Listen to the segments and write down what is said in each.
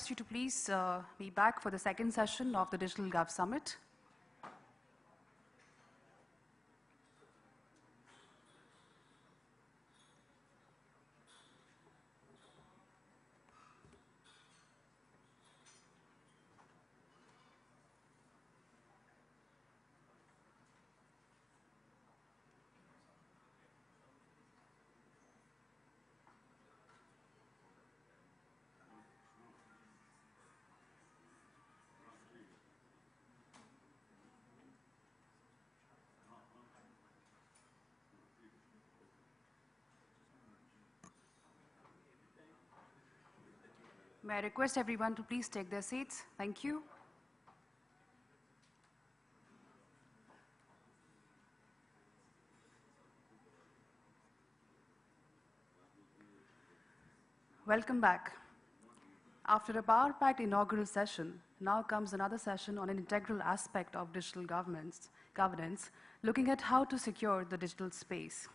request you to please be back for the second session of the Digital Gov Summit. May I request everyone to please take their seats? Thank you. Welcome back. After a power-packed inaugural session, now comes another session on an integral aspect of digital governance, looking at how to secure the digital space.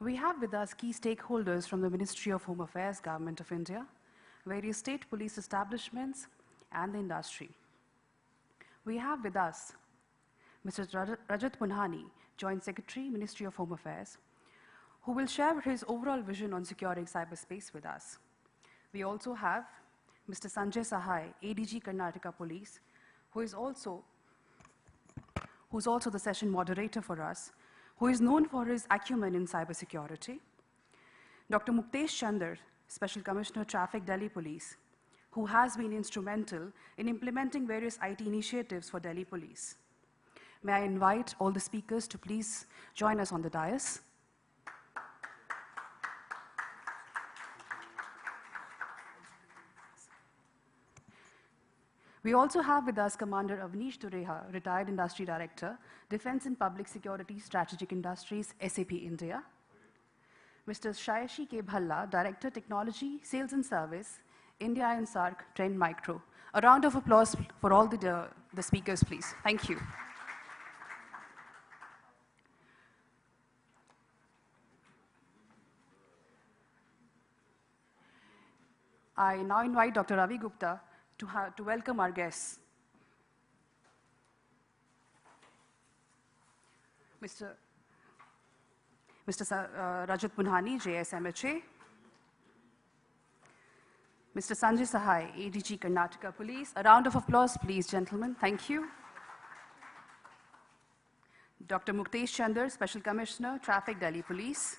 We have with us key stakeholders from the Ministry of Home Affairs, Government of India, various state police establishments, and the industry. We have with us Mr. Retd Punhani, Joint Secretary, Ministry of Home Affairs, who will share his overall vision on securing cyberspace with us. We also have Mr. Sanjay Sahay, ADG Karnataka Police, who's also the session moderator for us, who is known for his acumen in cybersecurity. Dr. Chander, Special Commissioner, Traffic, Delhi Police, who has been instrumental in implementing various IT initiatives for Delhi Police. May I invite all the speakers to please join us on the dais. We also have with us Commander Avanish Dureha, Retired Industry Director, Defense and Public Security Strategic Industries, SAP India. Mr. Sahay K. Bhalla, Director, Technology, Sales and Service, India and SAARC, Trend Micro. A round of applause for all the speakers, please. Thank you. I now invite Dr. Ravi Gupta to welcome our guests. Mr. Retd Punhani, JSMHA. Mr. Sanjay Sahay, ADG Karnataka Police. A round of applause, please, gentlemen. Thank you. Dr. Chander, Special Commissioner, Traffic, Delhi Police.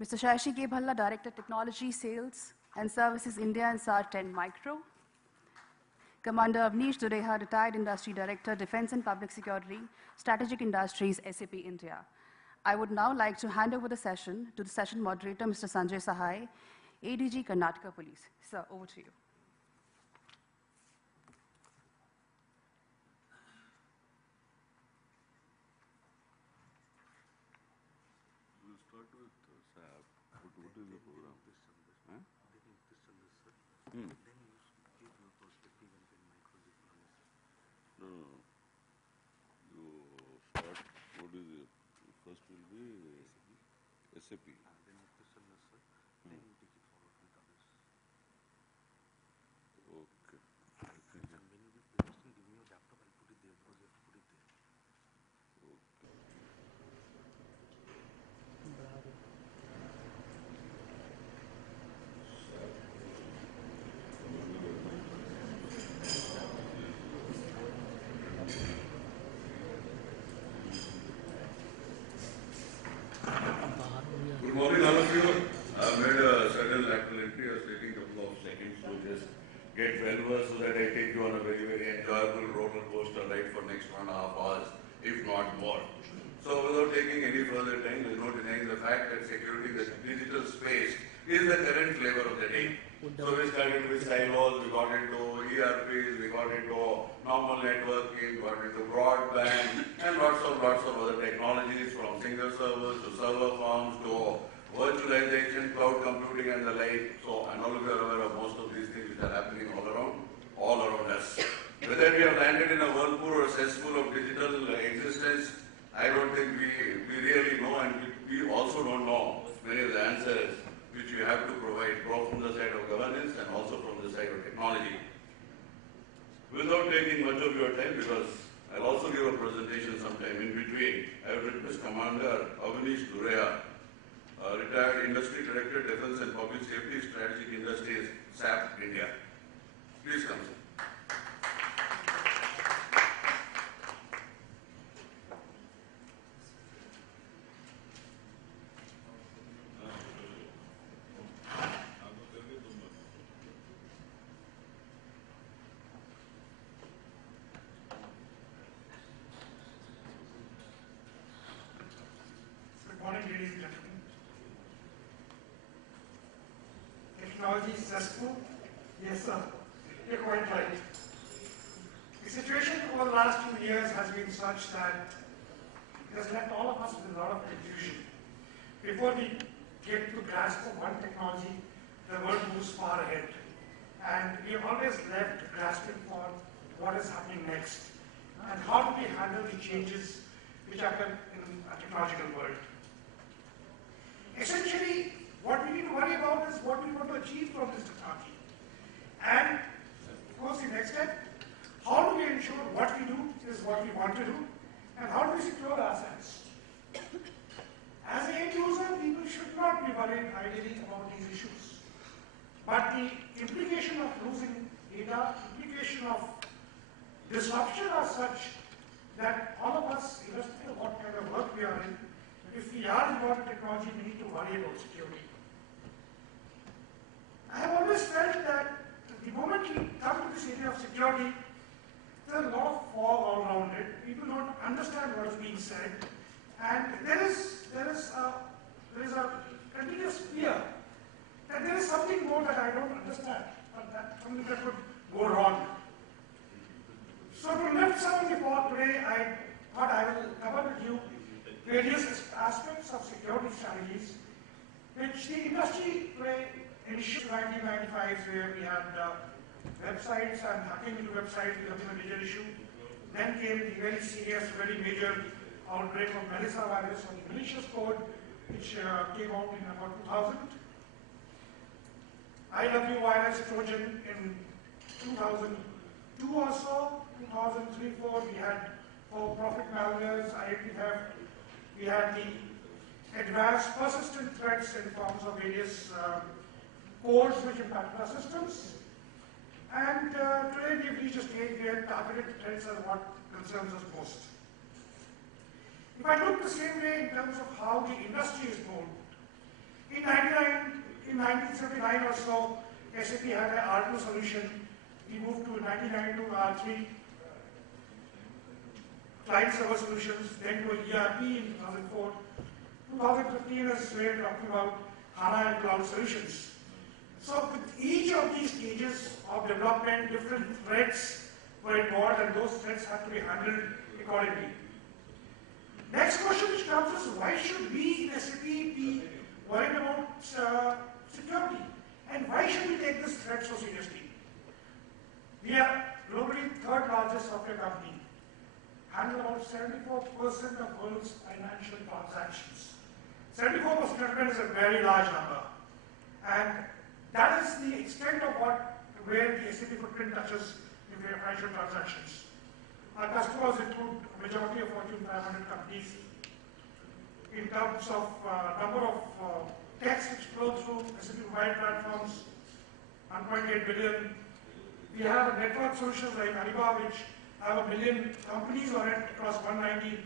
Mr. Sahay K. Bhalla, Director, Technology, Sales and Services, India and SAARC, Trend Micro. Commander Avanish Dureha, Retired Industry Director, Defense and Public Security, Strategic Industries, SAP India. I would now like to hand over the session to the session moderator, Mr. Sanjay Sahay, ADG Karnataka Police. Sir, over to you. We'll start with SAP. What is the program? No. You start, what is it? First will be SAP. Then you sir. Then you take it forward with others. Okay. And when you give me your laptop, I'll put it there because you have to put it there. Okay. Bravo. Good morning, all of you. I've made a sudden lateral entry. I was taking a couple of seconds to just get well versed so that I take you on a very, very enjoyable roller coaster ride for next 1.5 hours, if not more. So without taking any further time, there's no denying the fact that security, the digital space, is the current flavor of the day. So we started with silos, we got into ERPs, we got into normal networking, got into broadband, and lots of other technologies, from single servers to server farms to virtualization, cloud computing, and the like. So, and all of you are aware of most of these things which are happening all around us. Whether we have landed in a whirlpool or a cesspool of digital existence, I don't think we really know, and we also don't know many of the answers which you have to provide, both from the side of governance and also from the side of technology. Without taking much of your time, because I'll also give a presentation sometime in between, I would request Commander Avanish Dureha, retired Industry Director, Defense and Public Safety, Strategic Industries, SAARC, India. Please come, sir. Good morning, ladies and gentlemen. Technology is stressful? Yes, sir. You're quite right. The situation over the last few years has been such that it has left all of us with a lot of confusion. Before we get to grasp of one technology, the world moves far ahead. And we have always left grasping for what is happening next and how do we handle the changes which happen in a technological world. Essentially, what we need to worry about is what we want to achieve from this technology. And, of course, the next step, how do we ensure what we do is what we want to do, and how do we secure ourselves? As an end user, people should not be worried ideally about these issues. But the implication of losing data, implication of disruption are such that all of us, irrespective of what kind of work we are in, if we are involved in technology, we need to worry about security. I have always felt that the moment we come to this area of security, there's a lot of fog all around it. People don't understand what is being said, and there is a continuous fear that there is something more that I don't understand, or that something that could go wrong. So to lift some of the fog today, I thought I will cover with you various aspects of security strategies, which the industry today initially 1995, where we had websites and hacking into websites becoming a major issue. Then came the very serious, very major outbreak of Melissa virus or the malicious code, which came out in about 2000. IW virus Trojan in 2002 or so, 2003-04, we had for-profit malwares, identity theft. We had the advanced persistent threats in forms of various codes which impacted our systems. And today we've reached a stage where targeted threats are what concerns us most. If I look the same way in terms of how the industry is moved, in 1979 or so, SAP had an R2 solution. We moved to 1992 R3 client-server solutions, then to ERP in 2004. 2015 is where we're talking about HANA and cloud solutions. So with each of these stages of development, different threats were involved, and those threats have to be handled accordingly. Next question which comes is, why should we in SAP be worried about security? And why should we take this threat so seriously? We are globally third largest software company, handle about 74% of world's financial transactions. 74% is a very large number. And that is the extent of where the SAP footprint touches in their financial transactions. Our customers include a majority of Fortune 500 companies. In terms of number of texts which flow through SAP mobile platforms, 1.8 billion. We have network solutions like Alibaba, which have 1 million companies on it across 190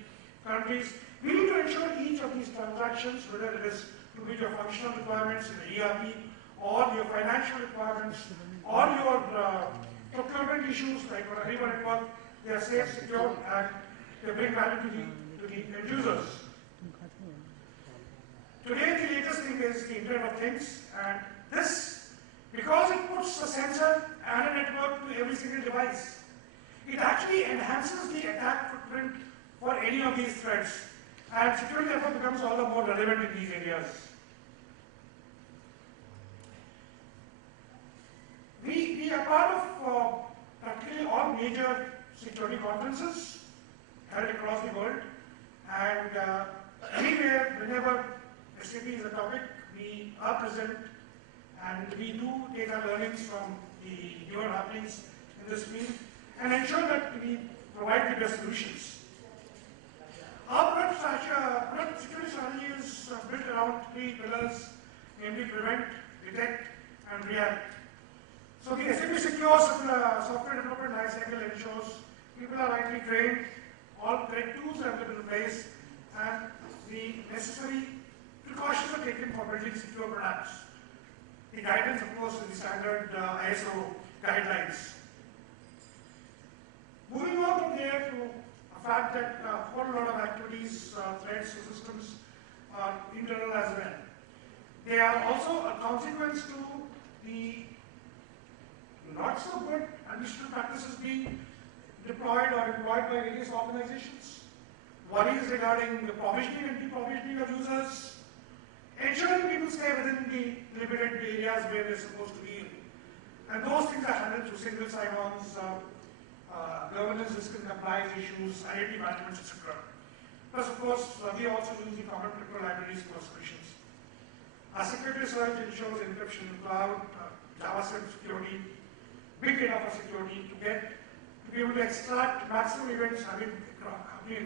countries. We need to ensure each of these transactions, whether it is to meet your functional requirements in the ERP, or your financial requirements, or your procurement issues like on a river network, they are safe, secure, and they bring value to the end users. Today, the latest thing is the Internet of Things, and this, because it puts a sensor and a network to every single device, it actually enhances the attack footprint for any of these threats, and security therefore becomes all the more relevant in these areas. We are part of practically all major security conferences held across the world, and anywhere, whenever SAP is a topic. We are present and we do take our learnings from the newer happenings in this field and ensure that we provide the best solutions. Our product security strategy is built around 3 pillars, namely prevent, detect, and react. So the SAP Secure software development lifecycle ensures people are rightly trained, all correct tools are available in place, and the necessary precautions are taken for building secure products. The guidance, of course, is the standard ISO guidelines. Moving on from there to the fact that a whole lot of activities, threats to systems are internal as well. They are also a consequence to the not so good administrative practices being deployed or employed by various organizations, worries regarding the provisioning and deprovisioning of users, ensuring people stay within the limited areas where they're supposed to be. And those things are handled through single sign-ons, governance, risk and compliance issues, identity management, etc. Plus, of course, we also use the common crypto libraries for solutions. Our security research ensures encryption in cloud, JavaScript security, big data for security to be able to extract maximum events happening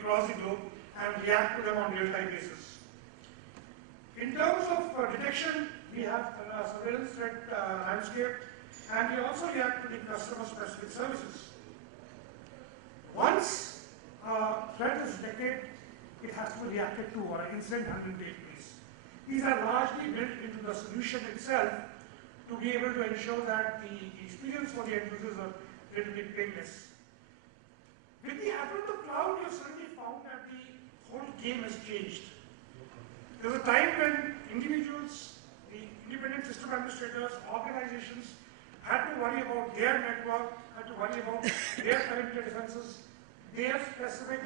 across the globe and react to them on real-time basis. In terms of detection, we have a surveillance threat landscape, and we also react to the customer-specific services. Once a threat is detected, it has to be reacted to, or an incident handling takes place. These are largely built into the solution itself to be able to ensure that the experience for the end users are relatively painless. With the advent of cloud, you have certainly found that the whole game has changed. There was a time when individuals, the independent system administrators, organizations had to worry about their network, had to worry about their perimeter defenses, their specific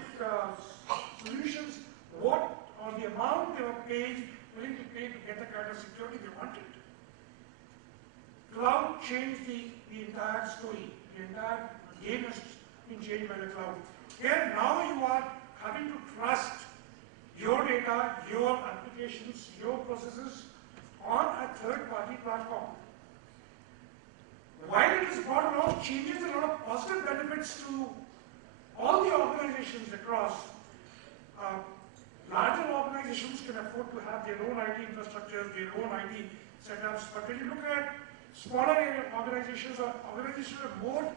solutions, what or the amount they were willing to pay to get the kind of security they wanted. Cloud changed the entire story. The entire game has been changed by the cloud. Here now you are having to trust your data, your applications, your processes on a third-party platform. While it has brought a lot of changes, a lot of positive benefits to all the organizations across, larger organizations can afford to have their own IT infrastructures, their own IT setups, but when you look at smaller organizations or organizations that are more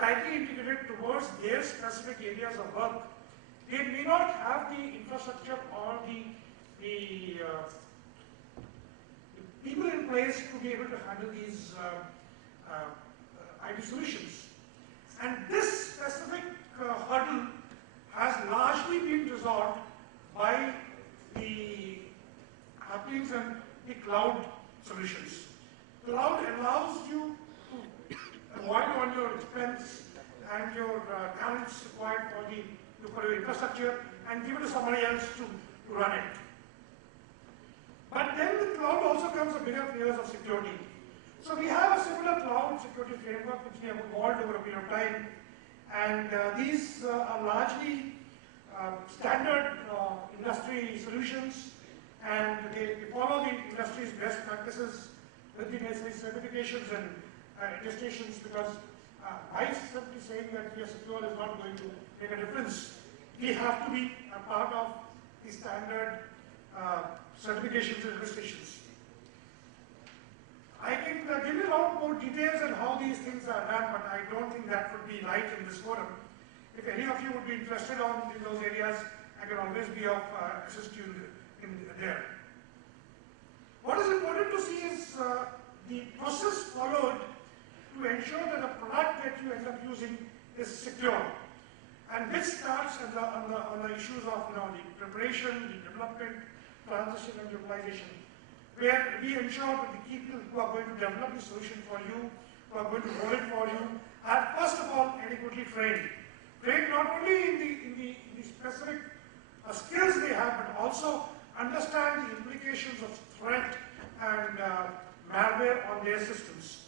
tightly integrated towards their specific areas of work, they may not have the infrastructure or the people in place to be able to handle these IT solutions. And this specific hurdle has largely been resolved by the happenings and the cloud solutions. Cloud allows you to avoid all your expense and your talents required for your infrastructure and give it to somebody else to run it. But then with cloud also comes a bigger layers of security. So we have a similar cloud security framework which we have evolved over a period of time, and these are largely standard industry solutions, and they follow the industry's best practices with the necessary certifications and attestations, because by simply saying that we are secure is not going to make a difference. We have to be a part of the standard certifications and attestations. I can give you a lot more details on how these things are done, but I don't think that would be right in this forum. If any of you would be interested in those areas, I can always be of assist you in there. What is important to see is the process followed to ensure that the product that you end up using is secure. And this starts on the issues of the preparation, the development, transition and utilization, where we ensure that the people who are going to develop the solution for you, who are going to roll it for you, are first of all adequately trained. Trained not only in the specific skills they have, but also understand the implications of threat and malware on their systems.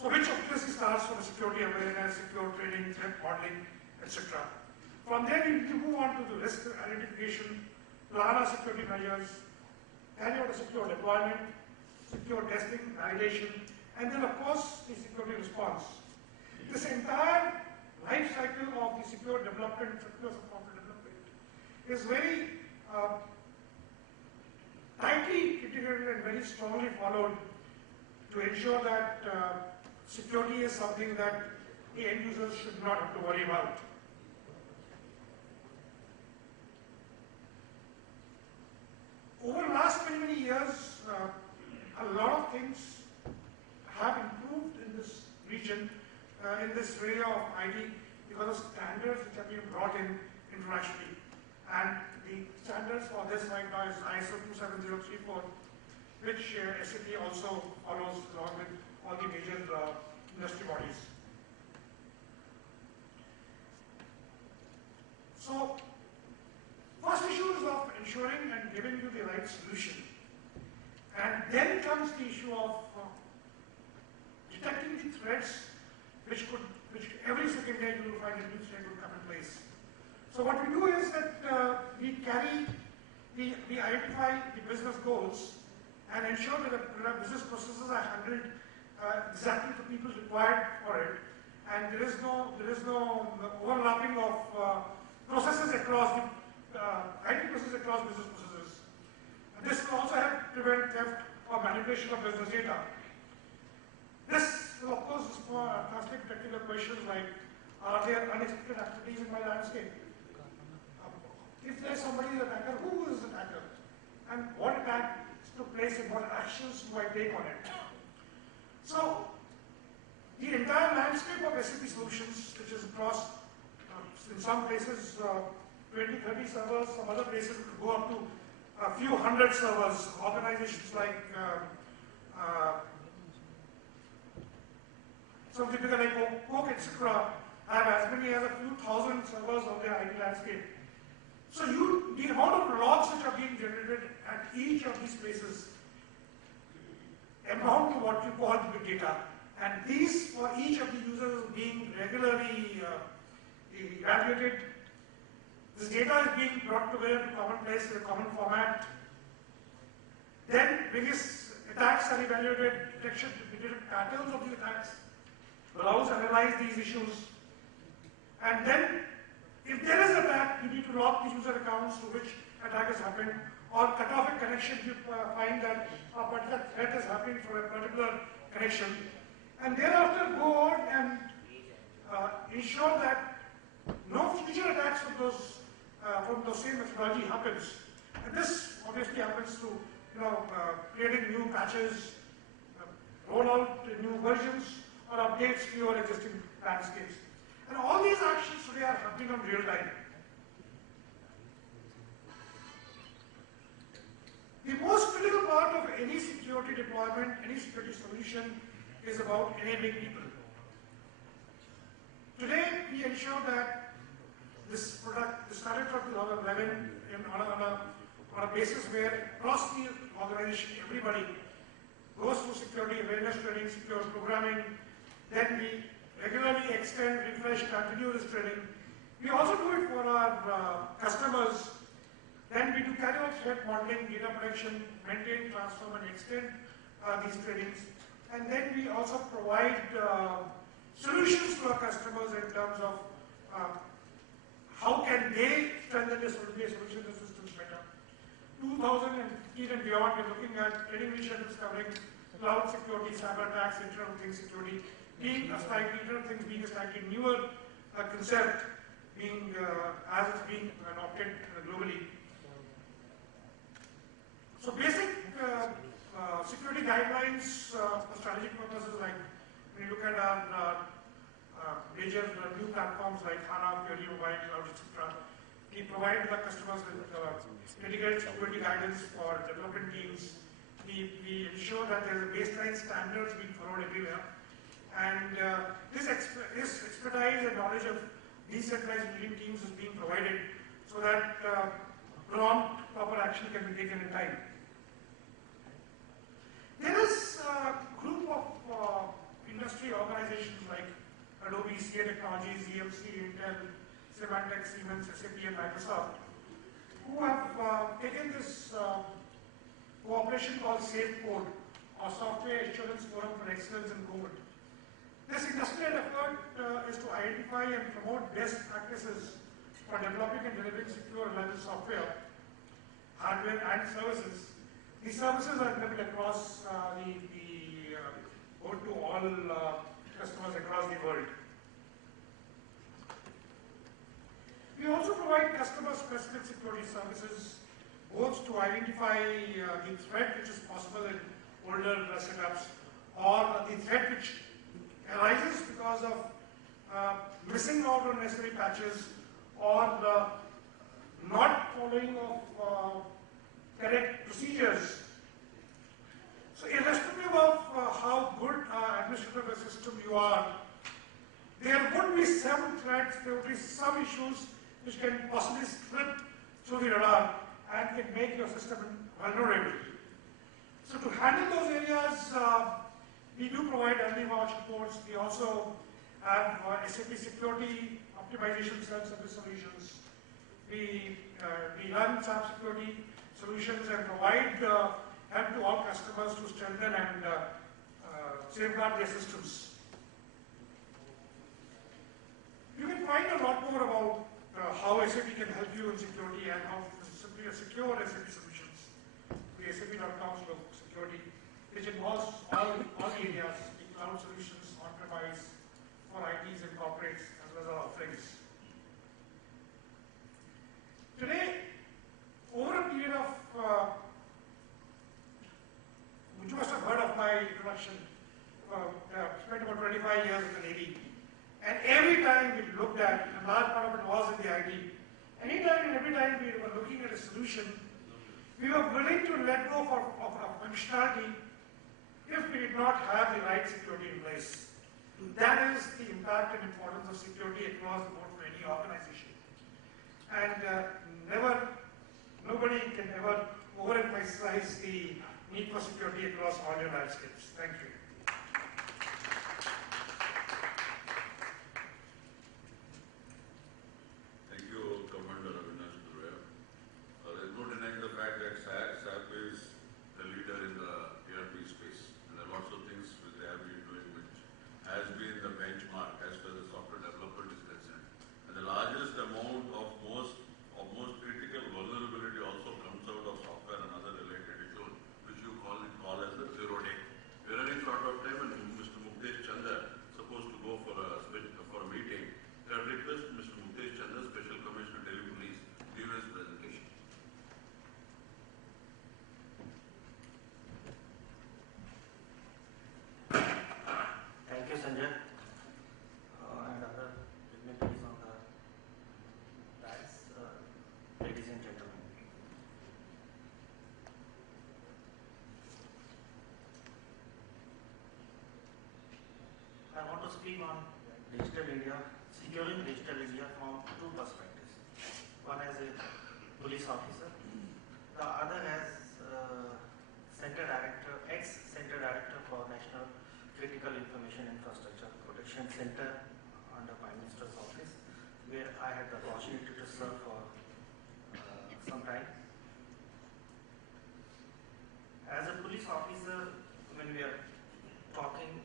So which obviously starts from security awareness, secure training, threat modeling, etc. From there we move on to the risk identification, plan our security measures, carry out a secure deployment, secure testing, validation, and then of course the security response. This entire life cycle of the secure development, secure software development is very tightly integrated and very strongly followed to ensure that security is something that the end users should not have to worry about. Over the last many years, a lot of things have improved in this region, in this area of IT, because of standards which have been brought in internationally. And the standards for this right now is ISO 27034, which SAP also follows along with all the major industry bodies. So, first issue is of ensuring and giving you the right solution. And then comes the issue of detecting the threats which every second day you will find a new threat will come in place. So what we do is that we identify the business goals and ensure that the business processes are handled exactly the people required for it, and there is no overlapping of processes across the IT processes across business processes. And this will also help prevent theft or manipulation of business data. This will of course translate particular questions like, are there unexpected activities in my landscape? If there is somebody is an attacker, who is an attacker? And what attack took place and what actions do I take on it? So, the entire landscape of SAP solutions, which is across, in some places, 20, 30 servers, some other places could go up to a few hundred servers. Organizations like some typical like Coke, etc., have as many as a few thousand servers on their IT landscape. So the amount of logs which are being generated at each of these places amount to what you call the big data. And these, for each of the users, being regularly evaluated. This data is being brought together to common place in a common format. Then various attacks are evaluated, detection, patterns of the attacks, browse, analyze these issues. And then, if there is an attack, you need to log the user accounts to which attack has happened, or cut off a connection if you find that a particular threat is happening for a particular connection. And thereafter go on and ensure that no future attacks from those same methodology happens. And this obviously happens through creating new patches, roll out new versions, or updates to your existing landscapes. And all these actions today are happening on real time. The most critical part of any security deployment, any security solution, is about enabling people. Today, we ensure that this product started from 2011 on a basis where across the organization, everybody goes through security awareness training, secure programming. Then we regularly extend, refresh, continue this training. We also do it for our customers. Then we do carry out threat modeling, data protection, maintain, transform, and extend these trainings. And then we also provide solutions to our customers in terms of how can they strengthen their solution systems better. 2015 and beyond, we're looking at training initiatives covering cloud security, cyber attacks, Internet of Things security, being a slightly, Internet of Things being a slightly newer concept, being as it's being adopted globally. So basic security guidelines for strategic purposes, like when you look at our major new platforms like HANA, Fury, Mobile, Cloud, etc., we provide the customers with dedicated security guidance for development teams. We ensure that there is a baseline standards being followed everywhere. And this expertise and knowledge of decentralized engineering teams is being provided so that prompt, proper action can be taken in time. There is a group of industry organizations like Adobe, IndiaTechnology, EMC, Intel, Symantec, Siemens, SAP, and Microsoft, who have taken this cooperation called Safe Code, or Software Assurance Forum for Excellence in COVID. This industrial effort is to identify and promote best practices for developing and delivering secure reliable software, hardware and services. These services are available across go to all customers across the world. We also provide customer-specific security services, both to identify the threat which is possible in older setups, or the threat which arises because of missing out on necessary patches, or not following of correct procedures. So irrespective of how good administrative system you are, there would be some threats, there would be some issues which can possibly slip through the radar and can make your system vulnerable. So to handle those areas, we do provide early watch reports. We also have SAP security optimization self-service solutions. We run SAP security solutions and provide help to all customers to strengthen and safeguard their systems. You can find a lot more about how SAP can help you in security and how simply a secure SAP solutions. The SAP.com/security, which involves all areas, the cloud solutions, on-premise, for ITs and corporates, as well as our offerings. Today, over a period of, you must have heard of my introduction, spent about 25 years in the Navy. And every time we looked at, a large part of it was in the IT, anytime and every time we were looking at a solution, we were willing to let go of a functionality if we did not have the right security in place. That is the impact and importance of security across the board for any organization. And nobody can ever overemphasize the need for security across all your landscapes. Thank you. Thank you, Commander Avanish Dureha. There's no denying the fact that SAP is the leader in the ERP space. And there are lots of things which they have been doing which has been the benchmark as far as software development is concerned. And the largest amount of most critical vulnerability also comes out of software and other related issues, which you call as the 0 day. We are running short of time, and Mr. Chander supposed to go for a meeting. I request Mr. Chander, Special Commissioner, Delhi Police, give his presentation. Thank you, Sanjay, and other dignitaries on the dais, ladies and gentlemen. I want to speak on digital India, securing digital India from two perspectives. One as a police officer, the other as ex-Center Director for National Critical Information Infrastructure Protection Center under Prime Minister's office, where I had the opportunity to serve for some time. As a police officer, when we are talking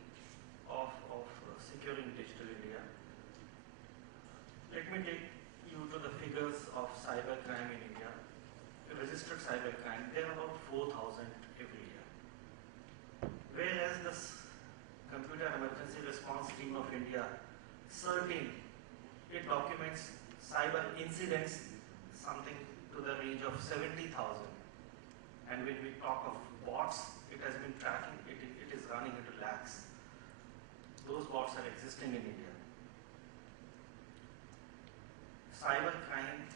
of securing digital India, let me take you to the figures of cybercrime in India. Registered cybercrime, there are about 4,000 every year. Whereas the Computer Emergency Response Team of India, CERT, it documents cyber incidents something to the range of 70,000. And when we talk of bots, it has been tracking, it is running into lakhs. Those bots are existing in India. Cybercrime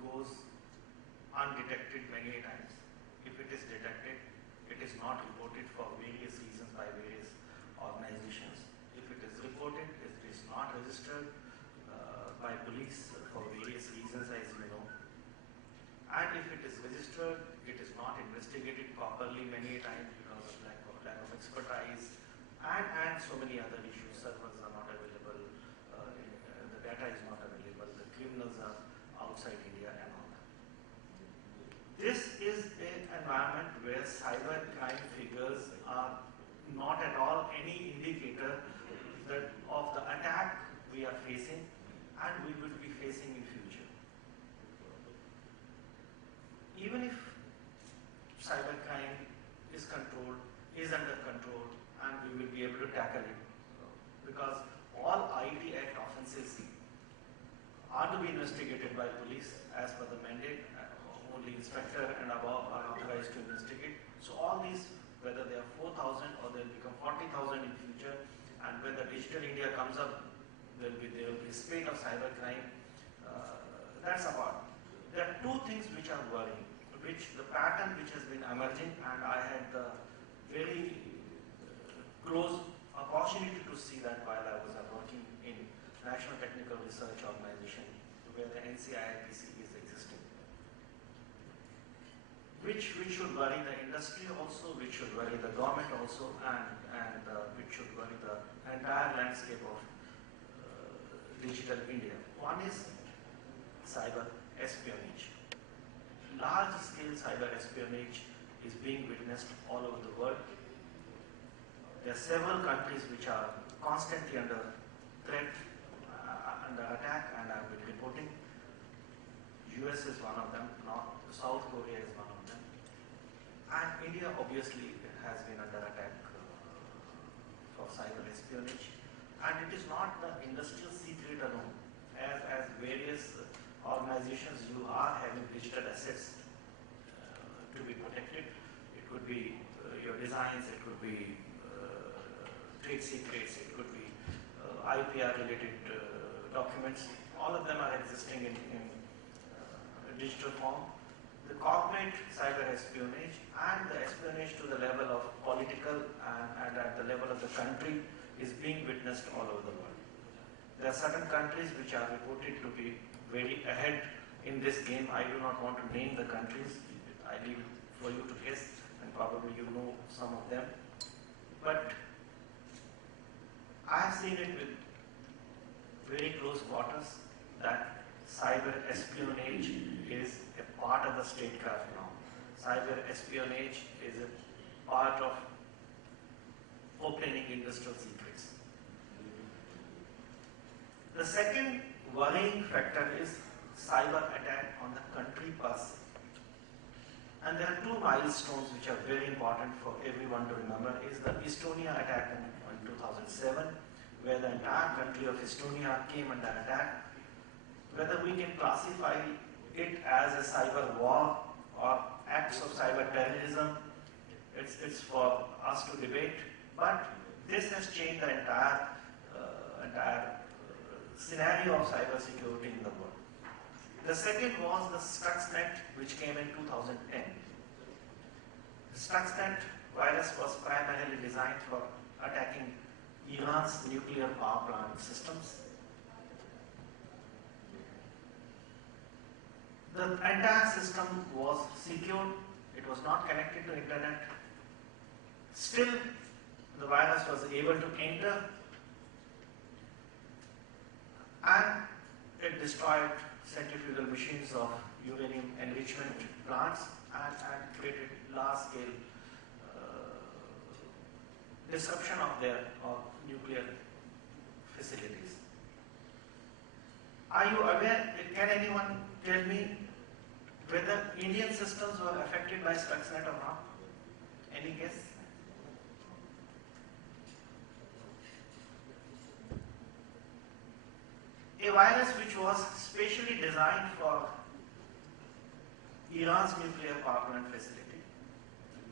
goes undetected many times. If it is detected, it is not reported for various reasons by various organizations. If it is reported, it is not registered by police for various reasons, as you know. And if it is registered, it is not investigated properly many times because of lack of expertise and so many other issues. Servers are not available, the data is not available, the criminals are outside India. whereas cyber crime figures are not at all any indicator that of the attack we are facing and we will be facing in future. Even if cybercrime is controlled, is under control, and we will be able to tackle it, because all IT Act offences are to be investigated by police as per the mandate. Only inspector and above are authorized to investigate. So all these, whether they are 4,000 or they will become 40,000 in future, and when the Digital India comes up, there will be a spate of cybercrime. That's apart. There are two things which are worrying, which the pattern which has been emerging, and I had the very close opportunity to see that while I was working in National Technical Research Organization, where the NCIIPC is existing. Which should worry the industry also, which should worry the government also, and which should worry the entire landscape of digital India. One is cyber espionage. Large-scale cyber espionage is being witnessed all over the world. There are several countries which are constantly under threat, under attack, and I've been reporting. US is one of them, South Korea is one of them. And India obviously has been under attack for cyber espionage. And it is not the industrial secret alone. As various organizations, you are having digital assets to be protected. It could be your designs, it could be trade secrets, it could be IPR related documents. All of them are existing in digital form. The corporate cyber espionage and the espionage to the level of political and at the level of the country is being witnessed all over the world. There are certain countries which are reported to be very ahead in this game. I do not want to name the countries. I leave it for you to guess, and probably you know some of them. But I have seen it with very close quarters that cyber espionage is a part of the statecraft now. Cyber espionage is a part of opening industrial secrets. The second worrying factor is cyber attack on the country per se. And there are two milestones which are very important for everyone to remember. Is the Estonia attack in 2007, where the entire country of Estonia came under attack. Whether we can classify it as a cyber war or acts of cyber terrorism, it's for us to debate. But this has changed the entire scenario of cyber security in the world. The second was the Stuxnet, which came in 2010. The Stuxnet virus was primarily designed for attacking Iran's nuclear power plant systems. The entire system was secured. It was not connected to internet. Still, the virus was able to enter, and it destroyed centrifugal machines of uranium enrichment plants and created large-scale disruption of their nuclear facilities. Are you aware? Can anyone tell me whether Indian systems were affected by Stuxnet or not? Any guess? A virus which was specially designed for Iran's nuclear power plant facility,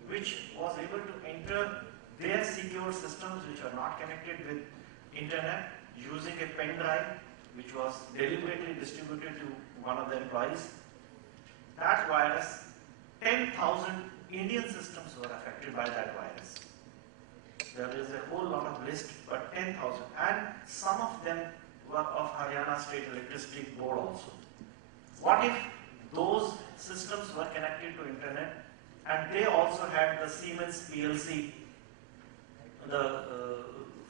which was able to enter their secure systems which are not connected with internet using a pen drive which was deliberately distributed to one of the employees. That virus, 10,000 Indian systems were affected by that virus. There is a whole lot of list, but 10,000, and some of them were of Haryana State Electricity Board also. What if those systems were connected to internet and they also had the Siemens PLC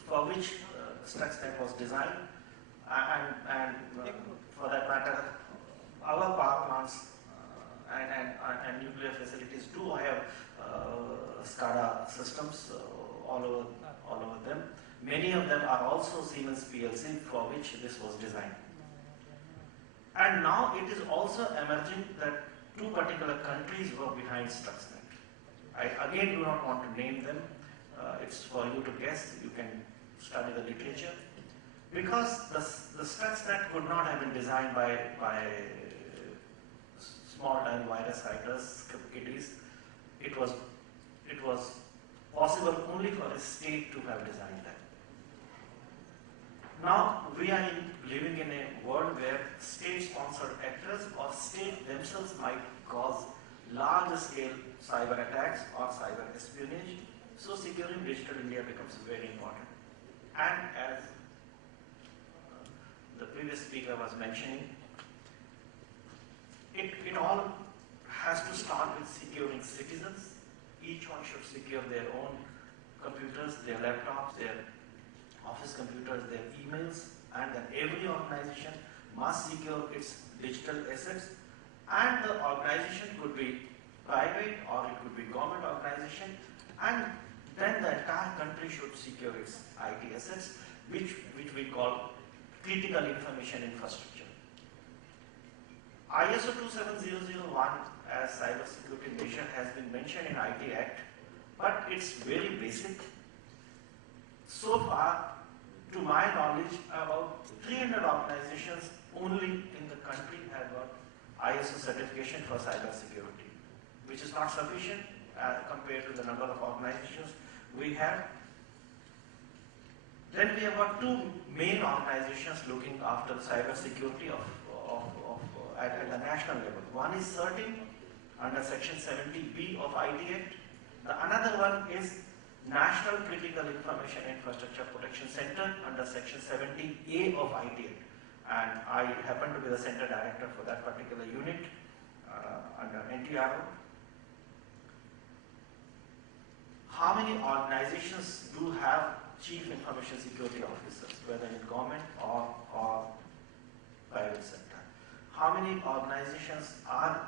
for which Stuxnet was designed, and for that matter, our power plants and nuclear facilities do have SCADA systems all over them. Many of them are also Siemens PLC, for which this was designed. And now it is also emerging that two particular countries were behind Stuxnet. I again do not want to name them. It's for you to guess. You can study the literature. Because the Stuxnet could not have been designed by small-time virus writers, kiddies. It was possible only for a state to have designed them. Now we are living in a world where state-sponsored actors or state themselves might cause large-scale cyber attacks or cyber espionage. So securing digital India becomes very important. And as the previous speaker was mentioning, it all has to start with securing citizens. Each one should secure their own computers, their laptops, their office computers, their emails, and then every organization must secure its digital assets. And the organization could be private or it could be government organization, and then the entire country should secure its IT assets, which we call critical information infrastructure. ISO 27001 as cybersecurity measure has been mentioned in IT Act, but it's very basic. So far, to my knowledge, about 300 organizations only in the country have got ISO certification for cybersecurity, which is not sufficient compared to the number of organizations we have. Then we have got two main organizations looking after cybersecurity at the national level. One is CERTIN under Section 70B of IT Act. The another one is National Critical Information Infrastructure Protection Center under Section 70A of IT Act. And I happen to be the center director for that particular unit under NTRO. How many organizations do have chief information security officers, whether in government or private sector? How many organizations are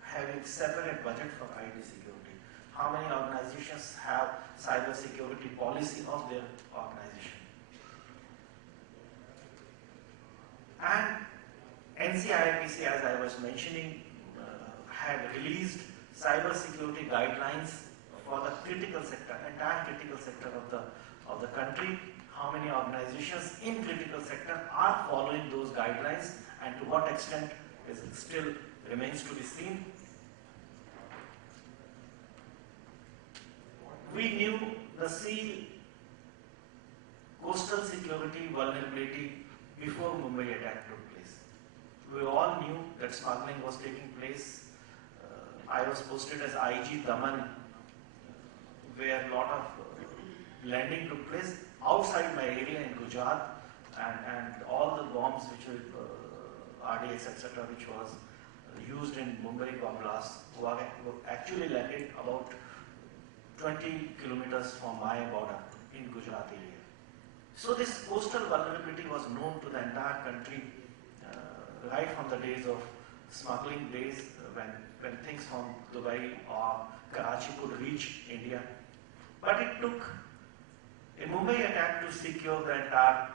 having separate budget for IT security? How many organizations have cyber security policy of their organization? And NCIPC, as I was mentioning, had released cyber security guidelines for the critical sector, entire critical sector of the country. How many organizations in critical sector are following those guidelines, and to what extent is it still remains to be seen. We knew the sea coastal security vulnerability before Mumbai attack took place. We all knew that smuggling was taking place. I was posted as IG Daman, where a lot of landing took place outside my area in Gujarat, and all the bombs which were RDX, etc., which was used in Mumbai bomb blast, were actually landed about 20 kilometers from my border in Gujarat area. So this coastal vulnerability was known to the entire country right from the days of smuggling days, when things from Dubai or Karachi could reach India. But it took a Mumbai attack to secure the entire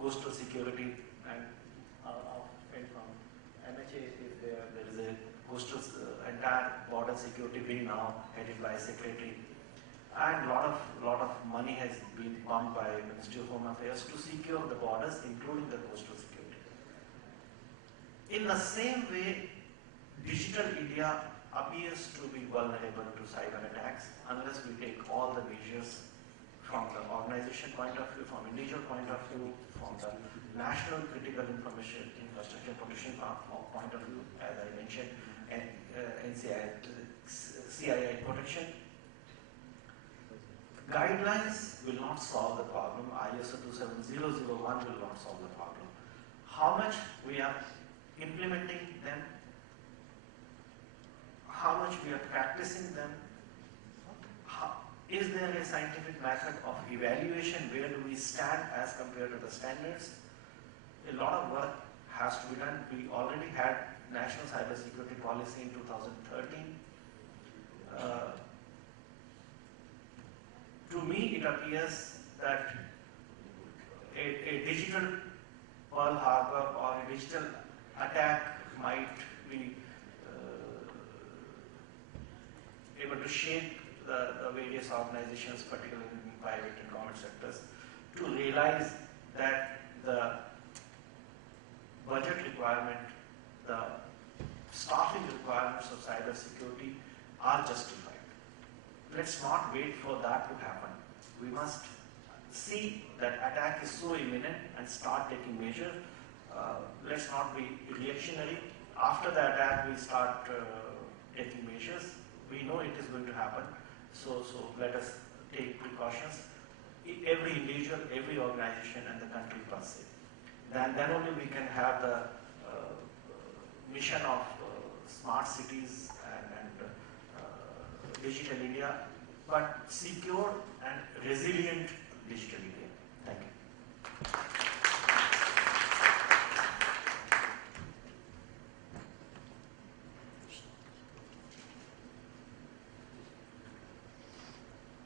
coastal security, and from MHA is there. There is a coastal entire border security being now headed by a secretary, and lot of money has been pumped by Ministry of Home Affairs to secure the borders, including the coastal security. In the same way, digital India appears to be vulnerable to cyber attacks unless we take all the measures from the organization point of view, from individual point of view, from the national critical information infrastructure protection point of view, as I mentioned, and CII protection. Guidelines will not solve the problem. ISO 27001 will not solve the problem. How much we are implementing them, how much we are practicing them, is there a scientific method of evaluation? Where do we stand as compared to the standards? A lot of work has to be done. We already had National Cybersecurity Policy in 2013. To me, it appears that a digital Pearl Harbor or a digital attack might be able to shape the various organizations, particularly in private and government sectors, to realize that the budget requirement, the staffing requirements of cybersecurity are justified. Let's not wait for that to happen. We must see that attack is so imminent and start taking measures. Let's not be reactionary. After the attack, we start taking measures. We know it is going to happen, so let us take precautions. Every individual, every organization, and the country per se. Then only we can have the mission of smart cities and digital India, but secure and resilient digital India. Thank you.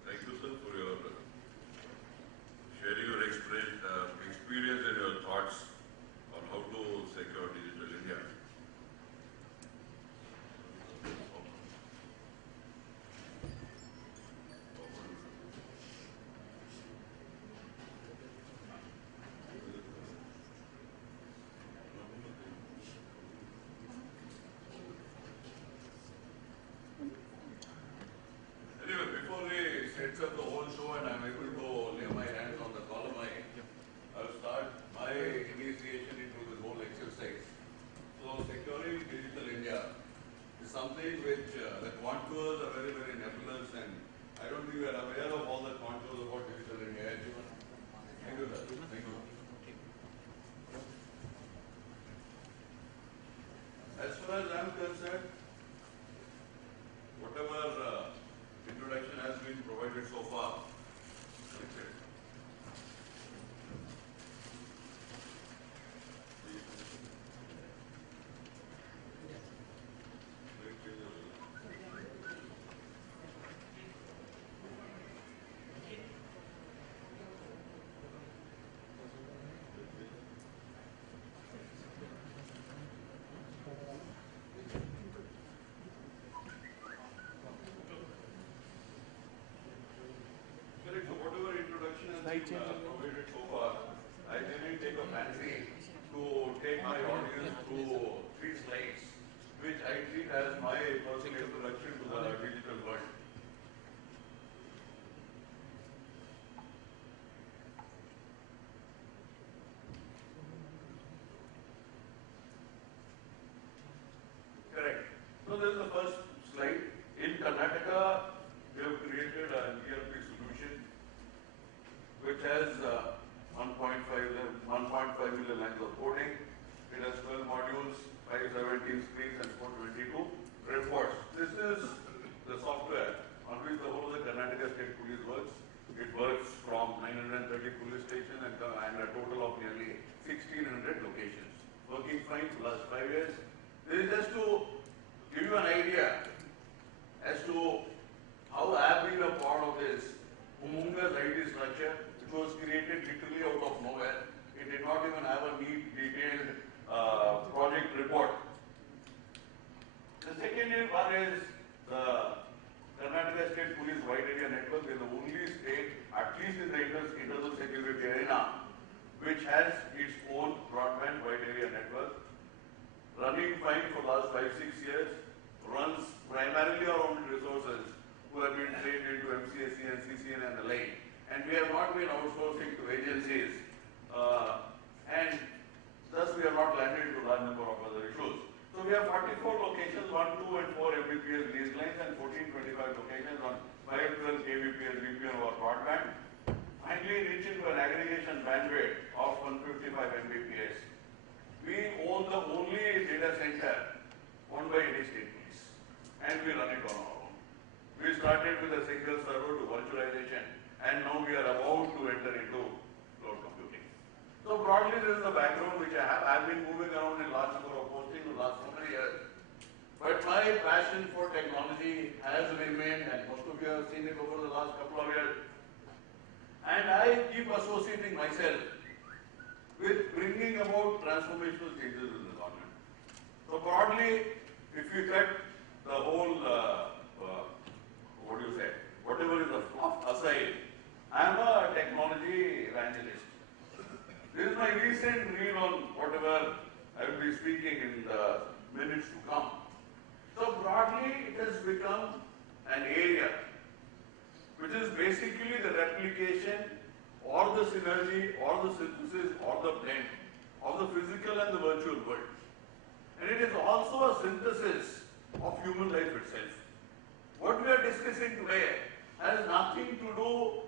Thank you, sir, for your sharing your experience and your thoughts on how to secure digital India. Anyway, before we set up the whole show and I'm able to lay my hands on the column, I'll start my initiation into this whole exercise. So securing digital India is something which the contours are very, very nebulous, and I don't think we are aware of all the contours about digital India. Thank you, sir. Thank you. As far as I'm concerned, whatever introduction has been provided so far, correct. So whatever introduction has been provided so far, I didn't take a fancy to take my audience through 3 slides, which I treat as my personal introduction to the digital world. Correct. So this is the first slide. In Karnataka, we have created an ERP solution which has 1.5 million lines of coding. It has 12 modules, 517 screens, and 422 reports. This is the software on which the whole of the Karnataka State Police works. It works from 930 police stations and a total of nearly 1,600 locations. Working fine for the last 5 years. This is just to give you an idea as to how I have been a part of this humongous IT structure, which was created literally out of nowhere. It did not even have a neat, detailed project report. The second one is the Karnataka State Police Wide Area Network. We are the only state, at least in the internal security arena, which has its own broadband wide area network. Running fine for the last 5-6 years, runs primarily our own resources who have been trained into MCSE and CCN and the like. And we have not been outsourcing to agencies. And thus we have not landed into a large number of other issues. So we have 44 locations, 1, 2 and 4 Mbps lease lines, and 1425 locations on 512 kbps VPN over broadband. Finally reaching to an aggregation bandwidth of 155 Mbps. We own the only data center owned by any state police, and we run it on our own. We started with a single server to virtualization, and now we are about to enter into cloud computing. So broadly, this is the background which I have. I've been moving around in large number of postings in the last so many years. But my passion for technology has remained, and most of you have seen it over the last couple of years. And I keep associating myself with bringing about transformational changes in the government. So broadly, if you cut the whole, whatever is the fluff aside, I am a technology evangelist. This is my recent reel on whatever I will be speaking in the minutes to come. So broadly, it has become an area which is basically the replication or the synergy or the synthesis or the blend of the physical and the virtual world. And it is also a synthesis of human life itself. What we are discussing today has nothing to do,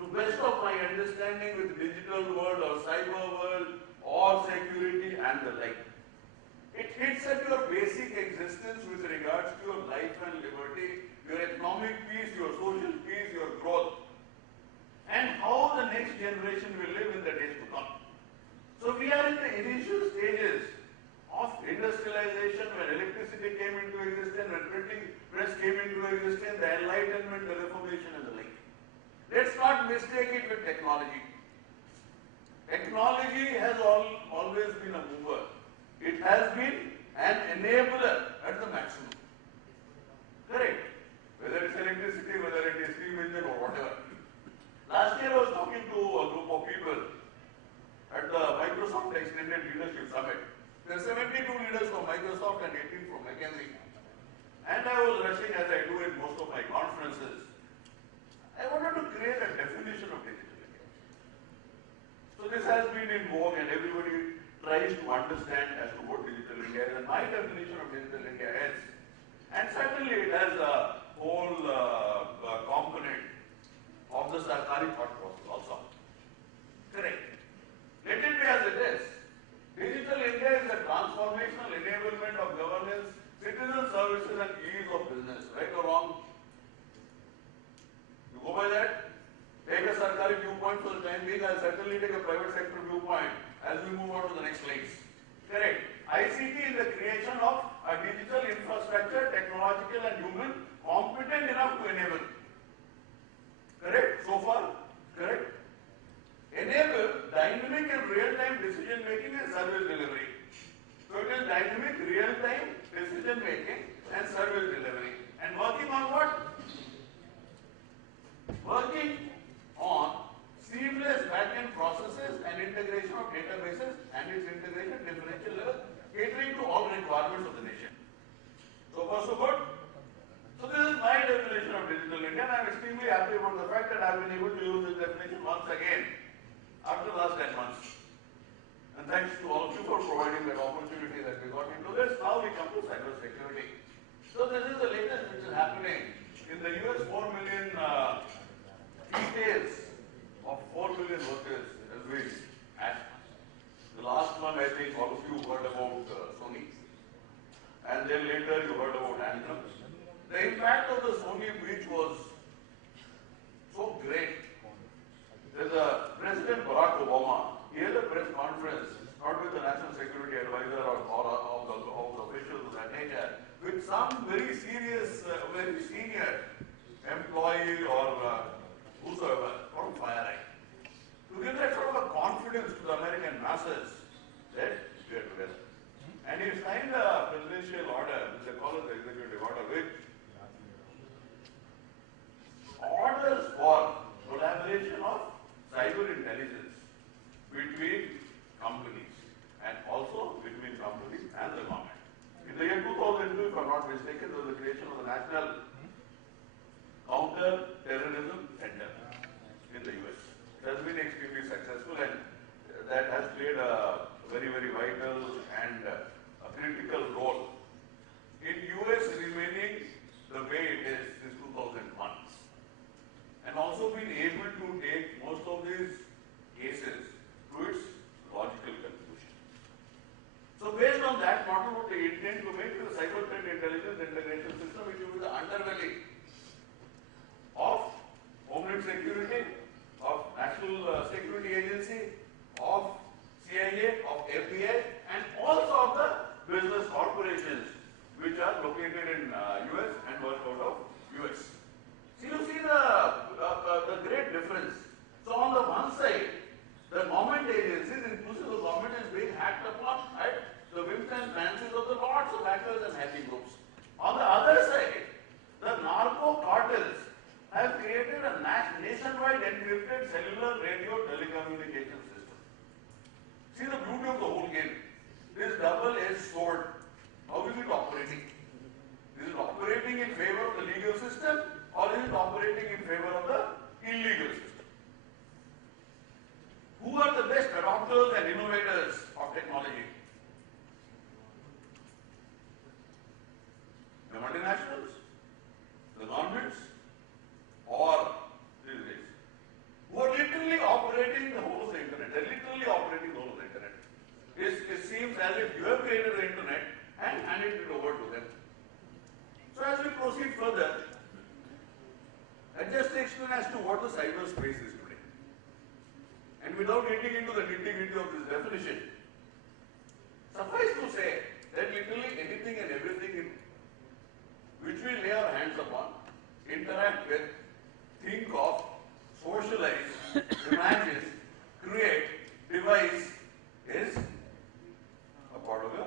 to best of my understanding, with digital world or cyber world or security and the like. It hits at your basic existence with regards to your life and liberty, your economic peace, your social peace, your growth, and how the next generation will live in the days to come. So we are in the initial stages of industrialization, when electricity came into existence, when printing press came into existence, the Enlightenment, the Reformation and the like. Let's not mistake it with technology. Technology has always been a mover. It has been an enabler at the maximum. Correct? Whether it's electricity, whether it is steam engine or whatever. Last year I was talking to a group of people at the Microsoft Extended Leadership Summit. There are 72 leaders from Microsoft and 18 from McKinsey. And I was rushing, as I do in most of my conferences. I wanted to create a definition of digital India. So this has been in vogue and everybody tries to understand as to what digital India is, and my definition of digital India is, and certainly it has a whole component of the Sarkari thought process also. Correct. Let it be as it is. Digital India is a transformational enablement of governance, citizen services and ease of business. Right or wrong? You go by that? Take a Sarkari viewpoint for the time being. I'll certainly take a private sector viewpoint as we move on to the next slides. Correct. ICT is the creation of a digital infrastructure, technological and human, competent enough to enable. Correct? So far? Correct? Enable dynamic and real-time decision making and service delivery. So it is dynamic, real-time decision making and service delivery. And working on what? Working on seamless back-end processes and integration of databases and its integration at differential level, catering to all requirements of the nation. So far so good. So this is my definition of digital India, and I am extremely happy about the fact that I have been able to use this definition once again after the last 10 months. And thanks to all of you for providing that opportunity that we got into this. Now we come to cyber security. So this is the latest which is happening. In the US, 4 million details of 4 million workers has been hacked. The last one, I think all of you heard about Sony. And then later you heard about Anthem. The impact of the Sony breach was so great. There's a President Barack Obama, he had a press conference, not with the National Security Advisor or of the officials of that nature, with some very serious, very senior employee nationwide encrypted cellular radio telecommunication system. See the beauty of the whole game. This double-edged sword. How is it operating? Is it operating in favor of the legal system or is it operating in favor of the illegal system? Who are the best adopters and innovators of technology? The multinationals, the governments, or these guys who are literally operating the whole of the internet. They're literally operating the whole of the internet. It seems as if you have created the internet and handed it over to them. So as we proceed further, let's just explain as to what the cyberspace is today. And without getting into the nitty-gritty of this definition, suffice to say that literally anything and everything in which we lay our hands upon, interact with, think of, socialize, imagine, create, devise is a part of your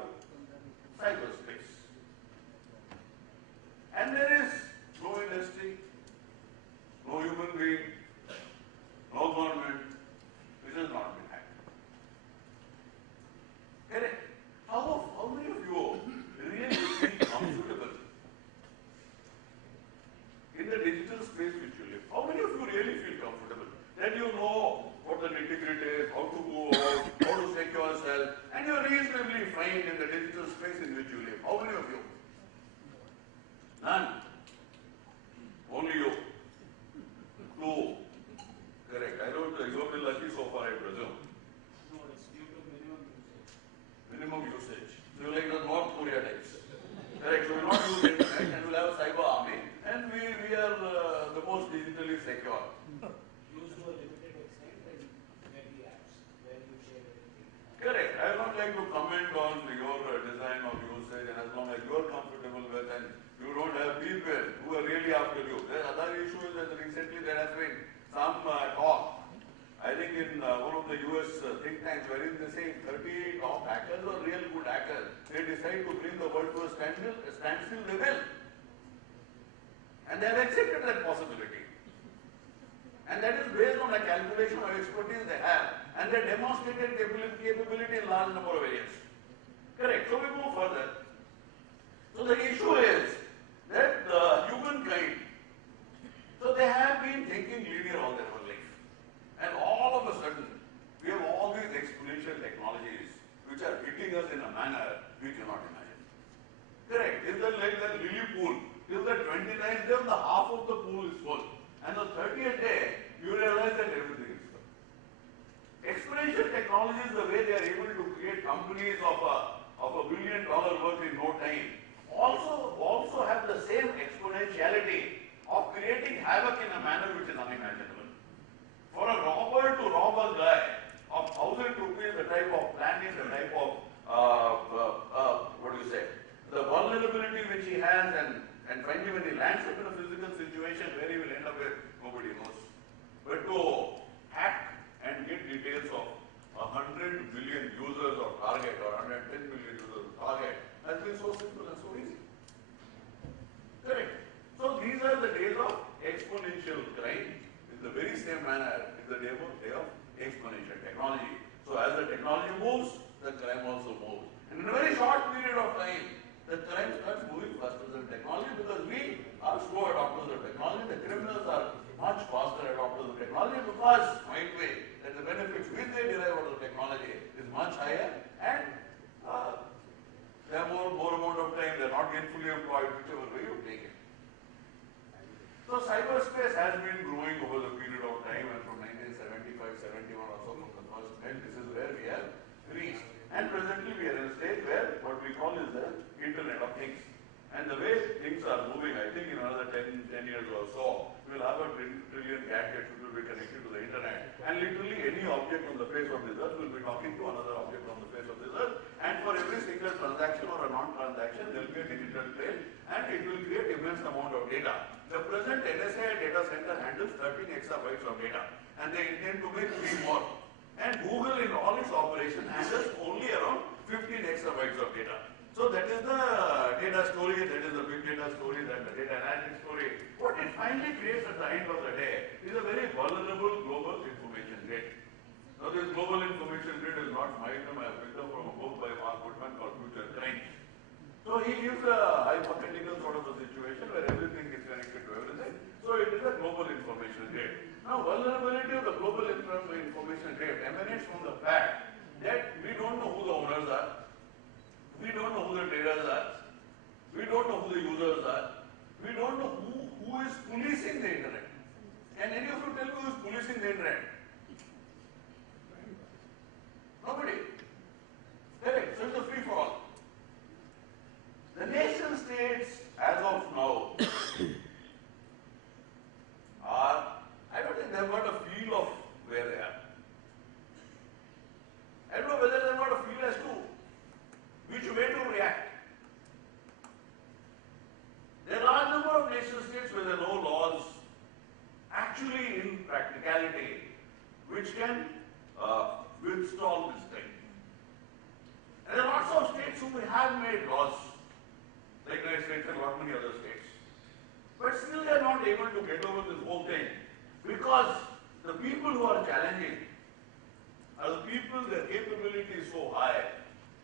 cyberspace. And there is no industry, no human being, no government which has not been hacked. Correct? How many of you really feel comfortable in the digital space which you live? How many of you really feel comfortable that you know what the nitty-gritty is, how to go out, how to secure yourself, and you're reasonably fine in the digital space in which you live? How many of you? None. Only you. Two. Correct. I don't know. You've been lucky so far, I presume. No, it's due to minimum usage. Minimum usage. So you're like the North Korea types. Correct. So we'll not use internet and we'll have a cyber army and we are the most digitally secure. Use to a limited extent and get the apps where you share everything. Correct. I would not like to comment on your design of usage, and as long as you are comfortable with and you don't have people who are really after you. The other issue is that recently there has been some talk, I think in one of the US think tanks, wherein they say 30 top hackers or real good hackers, they decide to bring the world to a standstill, they will. And they have accepted that possibility. And that is based on a calculation of expertise they have. And they demonstrated capability in large number of areas. Correct. So we move further. So the issue is that humankind, so they have been thinking linear all their whole life. And all of a sudden, we have all these exponential technologies which are hitting us in a manner we cannot imagine. Correct. Is that like the lily pool? Till the 29th day, the half of the pool is full. And the 30th day, you realize that everything is full. Exponential technology is the way they are able to create companies of $1 billion worth in no time. Also have the same exponentiality of creating havoc in a manner which is unimaginable. For a robber to rob a guy of 1,000 rupees, the type of planning, the type of the vulnerability which he has, and finally when he lands up in a physical situation where he will end up with, nobody knows. But to hack and get details of 100 billion users of target or 110 million users of target has been so simple and so easy. Correct. So these are the days of exponential crime. In the very same manner, it's the day of exponential technology. So as the technology moves, the crime also moves. And in a very short period of time, the crime starts moving faster than technology because we are slow adopters of technology. The criminals are much faster adopters of technology because, mind way, that the benefits which they derive out of technology is much higher and they have more amount of time, they are not gainfully employed, whichever way you take it. So cyberspace has been growing over the period of time, and from 1975, 71 or so from the first men, this is where we have reached. And presently we are in a stage where what we call is the Internet of Things. And the way things are moving, I think in another 10 years or so, we will have a trillion gadgets which will be connected to the Internet. And literally any object on the face of this earth will be talking to another object on the face of this earth. And for every single transaction or a non-transaction, there will be a digital trail and it will create immense amount of data. The present NSA data center handles 13 exabytes of data and they intend to make 3 more. And Google in all its operation handles only around 15 exabytes of data. So that is the data story, that is the big data story, that is the data analytics story. What it finally creates at the end of the day is very vulnerable global information grid. Now this global information grid is not my item, I have picked up from a book by Mark Goodman called Future Crime. So he gives a hypothetical sort of a situation where everything is connected to everything. So it is a global information grid. Now vulnerability of the global information grid emanates from the fact that we don't know who the owners are, we don't know who the traders are, we don't know who the users are, we don't know who is policing the internet. Can any of you tell me who is policing the internet? Nobody. Correct. So it's a free for all. The nation states, as of now, I don't think they've got a feel of where they are. I don't know whether they've got a feel as to which way to react. There are a number of nation states where there are no laws actually in practicality which can withstand this thing. And there are lots of states who have made laws, like United States and lot many other states. But still they are not able to get over this whole thing because the people who are challenging are the people, their capability is so high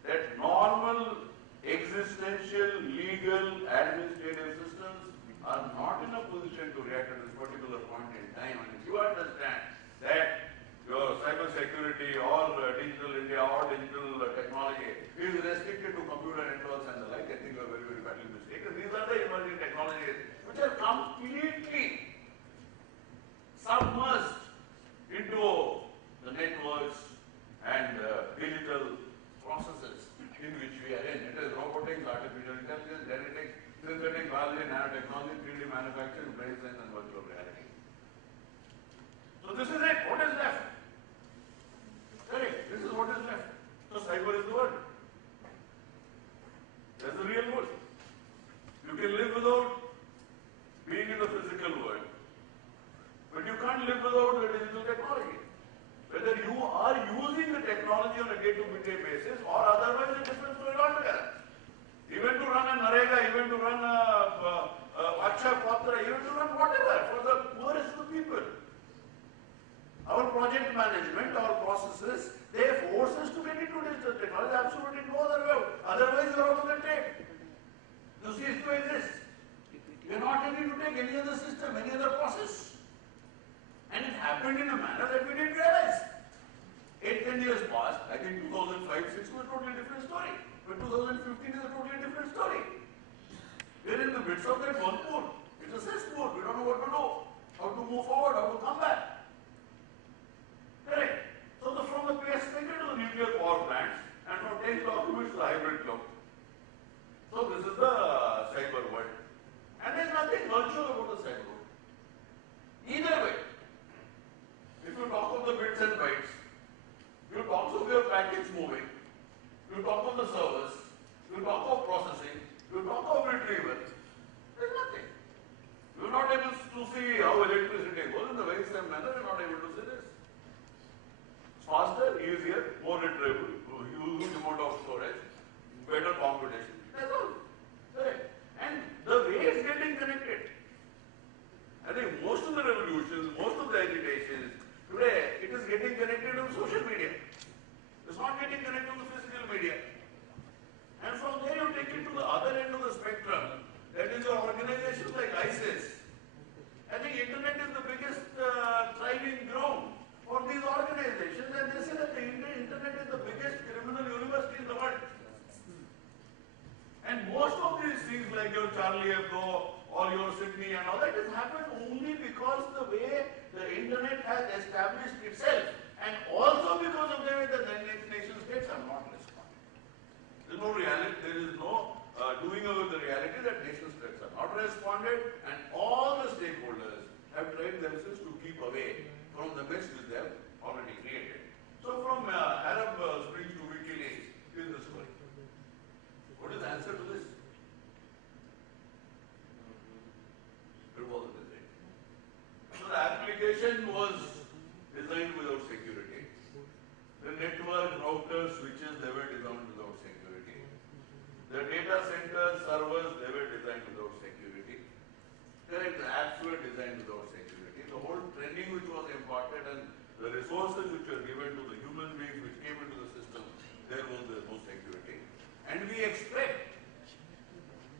that normal existential, legal, administrative systems are not in a position to react at this particular point in time. And if you understand that your cyber security or digital India or digital technology is restricted to computer networks and the like, I think you are very, very badly mistaken. These are the emerging technologies which are completely submerged into the networks and digital processes in which we are in. It is robotics, artificial intelligence, genetics, synthetic biology, nanotechnology, 3D manufacturing, brain science and virtual reality. So this is it. What is left? Correct. This is what is left. So cyber is the word. That's the real word. You can live without being in the physical world, but you can't live without the digital technology. Whether you are using the technology on a day-to-day basis or otherwise, a different story altogether. Even to run a Narega, even to run a Akshay Patra, even to run whatever for the poorest of the people. Our project management, our processes, they force us to get into digital technology. Absolutely no other way. Otherwise, you are out of the trade. You cease to exist. You are not ready to take any other system, any other process. And it happened in a manner that we didn't realize. 8-10 years passed. I think 2005-06 was a totally different story. But 2015 is a totally different story. We are in the midst of that whirlpool. It's a cesspool. We don't know what to do, how to move forward, how to come back. Correct. So from the pacemaker to the nuclear power plants, and from 10 documents to the hybrid cloud. So this is the cyber world. And there's nothing virtual about the cyber world. Either way, if you talk of the bits and bytes, you talk of your packets moving, you talk of the servers, you talk of processing, you talk of retrieval, there's nothing. You're not able to see how electricity goes in the very same manner, you're not able to see this. It's faster, easier, more retrievable, huge amount of storage, better computation. That's all. Correct. And the way it's getting connected. I think most of the revolutions, most of the agitations, today it is getting connected to social media. It's not getting connected to physical media. And from there you take it to the other end of the spectrum. That is your organizations like ISIS. I think internet is the biggest thriving ground for these organizations, and they say that the internet is the biggest criminal university in the world. And most of these things like your Charlie Hebdo or your Sydney and all that has happened only because the way the internet has established itself, and also because of the way the nation states are not responding. There is no reality, there is no doing away with the reality that nation states are not responded, and all the stakeholders have tried themselves to keep away from the mess which they have already created. So from Arab Springs to WikiLeaks is the story. What is the answer to this? It wasn't designed. So the application was designed without security. The network, routers, switches, they were designed without security. The data centers, servers, they were designed without security. Correct, the apps were designed without security. The whole trend training which was imparted and the resources which were given to the human beings which came into the system, there was no security. And we expect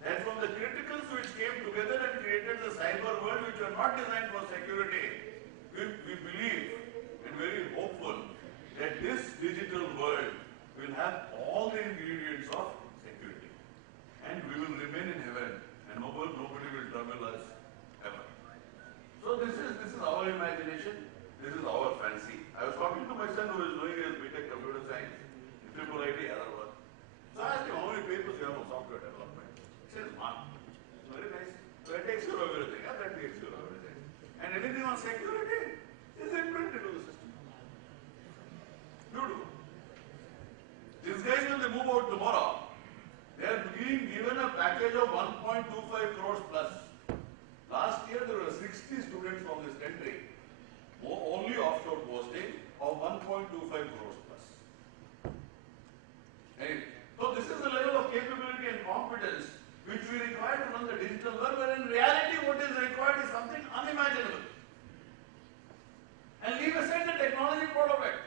that from the criticals which came together and created the cyber world which were not designed for security, we believe and very hopeful that this digital world will have all the ingredients of security. And we will remain in heaven and nobody will trouble us ever. So this is our imagination, this is our fancy. I was talking to my son who is doing his BTech computer science, triple IT, other work. So I asked him, how many papers you have on software development? He says, one. Very nice. So that takes care of everything. Yeah, that takes care of everything. And anything on security is inbuilt into the system. Beautiful. These guys, when they move out tomorrow, they are being given a package of 1.25 crores plus. Last year there were 60 students from this country, only offshore posting of 1.25 crores plus. Right? So this is the level of capability and competence which we require to run the digital world, where in reality what is required is something unimaginable. And leave aside the technology part of it,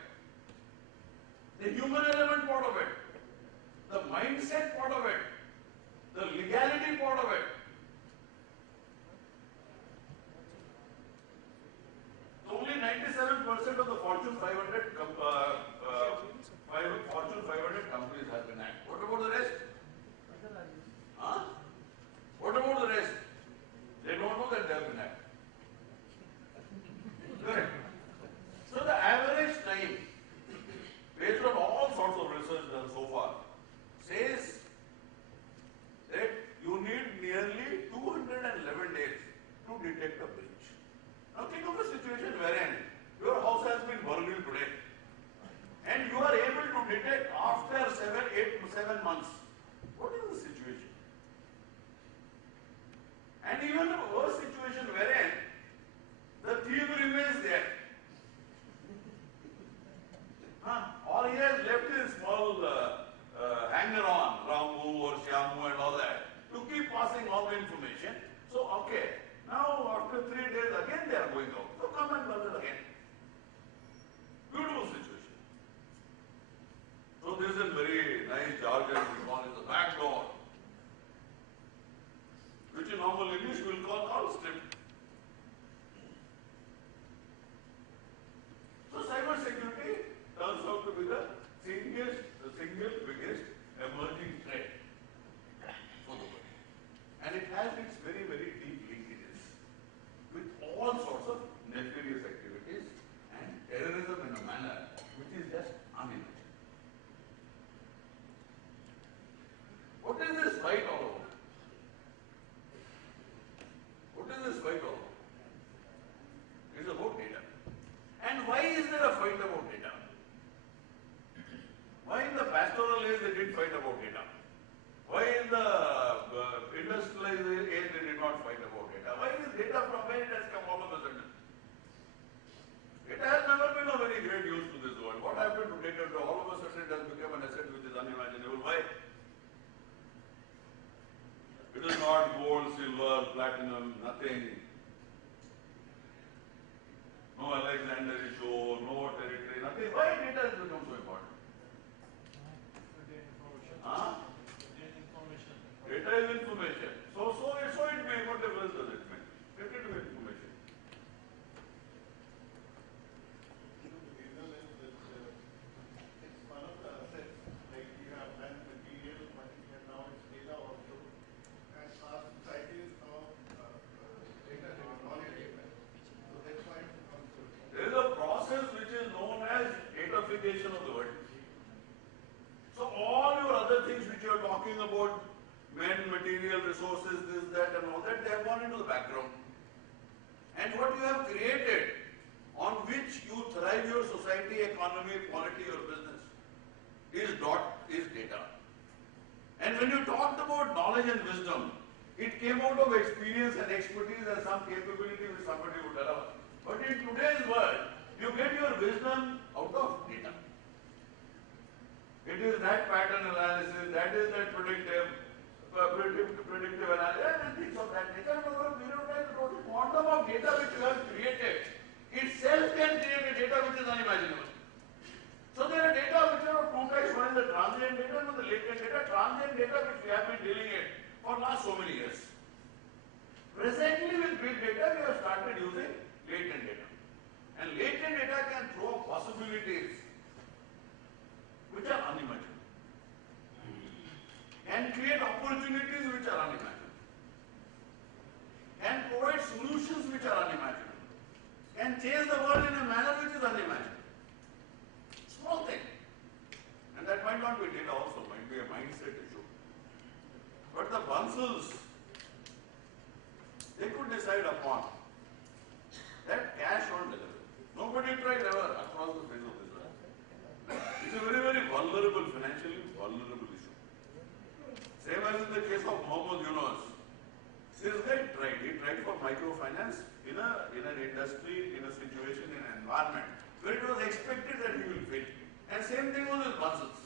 the human element part of it, the mindset part of it, the legality part of it. Only 97% of the Fortune 500 companies have been hacked. What about the rest? Huh? What about the rest? They don't know that they have been hacked. Correct. So the average time, based on all sorts of research done so far, says that you need nearly 211 days to detect a breach. Now think of a situation wherein your house has been burgled today and you are able to detect after 7 months. What is the situation? And even a worse situation wherein the thief remains there. All he has left is small hanger-on, Ramu or Shyamu and all that, to keep passing all the information. So, okay, now after 3 days again they are going out. So come and burgle again. Beautiful situation. So this is very nice jargon we call it the back door, which in normal English we will call call script. So cyber security turns out to be the single biggest emerging threat for the world. And it has its very, very deep linkages with all sorts of nefarious activities and terrorism in a manner which is just unimaginable. What is this fight all about? What is this fight all about? It's about data. And why is there a fight about data? Why in the pastoral age they didn't fight about data? Why in the industrialized age they did not fight about data? Why is data from where it has come all of a sudden? Data has never been of very great use to this world. What happened to data? All of a sudden it has become an asset which is unimaginable. Why? It is not gold, silver, platinum, nothing. No Alexander issue, no territory, nothing. Why data has become so important? Huh? Data is information. So it may, what difference does it make? Data is information. It's one of the assets, like you have done material, and now it's data also. And our society is now data driven. So that's why it comes to. There is a process which is known as datafication of the world. So all your other things which you are talking about, men, material, resources, this, that and all that, they have gone into the background. And what you have created, on which you thrive your society, economy, polity, or business, is data. And when you talked about knowledge and wisdom, it came out of experience and expertise and some capability which somebody would develop. But in today's world, you get your wisdom out of data. It is that pattern analysis, that is that predictive analysis, and things of that nature. And over a period of time, the total quantum of data which you have created is can throw possibilities which are unimaginable, can create opportunities which are unimaginable, can provide solutions which are unimaginable, can change the world in a manner which is unimaginable. Small thing. And that might not be data also, might be a mindset issue. But the Bansals, they could decide upon that cash on delivery. Nobody tried ever across the face of this earth. It's a very, very vulnerable, financially vulnerable issue. Same as in the case of Mohammed Yunus. This guy tried. He tried for microfinance in an industry, in a situation, in an environment where it was expected that he will fail. And same thing was with Bansals.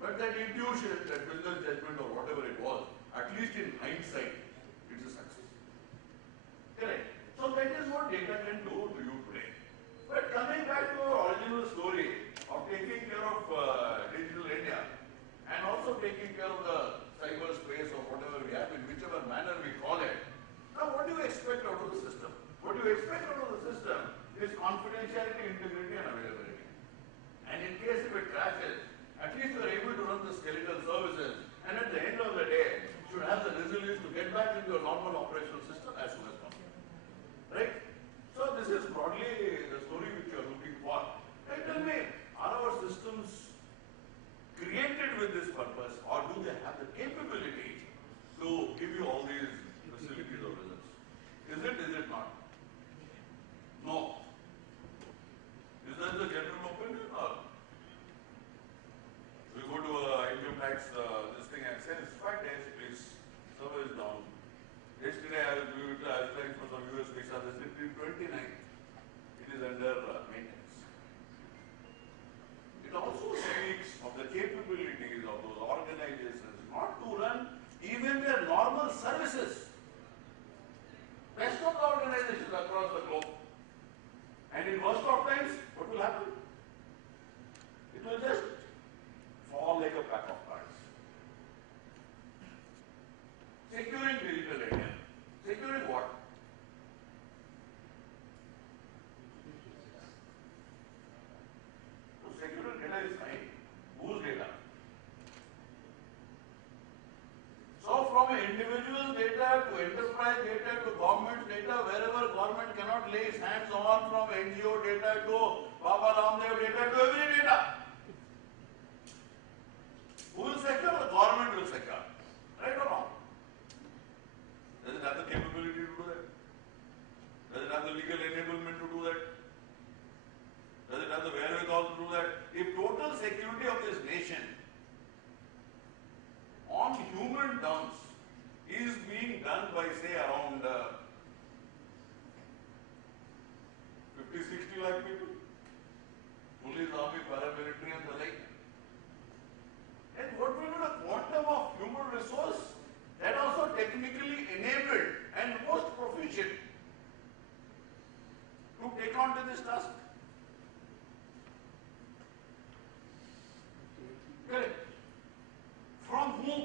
But that intuition, that business judgment or whatever it was, at least in hindsight, it's a success. Correct. So that is what data can do to you today. But coming back to our original story of taking care of digital India and also taking care of the cyberspace or whatever we have, in whichever manner we call it, now what do you expect out of the system? What you expect out of the system is confidentiality, integrity and availability. And in case if it crashes, at least you are able to run the skeletal services and at the end of the day, should have the resilience to get back into a normal operational system as soon as possible. Right? So this is broadly the story which you are looking for. Right, tell me, are our systems created with this purpose or do they have the capability to give you all these facilities or results? Is it not? No. Is that the general opinion or? We go to income tax, this thing and say, it's 5 days, please, server is down. Yesterday I was applying for some US visa, they said 29. It is under maintenance. It also speaks of the capabilities of those organizations not to run even their normal services. Rest of the organizations across the globe. And in worst of times, what will happen? It will just fall like a pack of cards. Securing digital India. Securing what? So securing data is fine. Whose data? So from individual data to enterprise data to government data, wherever government cannot lay its hands on, from NGO data to Baba Ramdev data to every data. Who will secure? The government will secure. Right or wrong? Does it have the capability to do that? Does it have the legal enablement to do that? Does it have the wherewithal to do that? If total security of this nation on human terms is being done by say around 50-60 lakh people, police, army, paramilitary and the like, and what will be the quantum of human resource that also technically enabled and most proficient to take on to this task? Correct. From whom?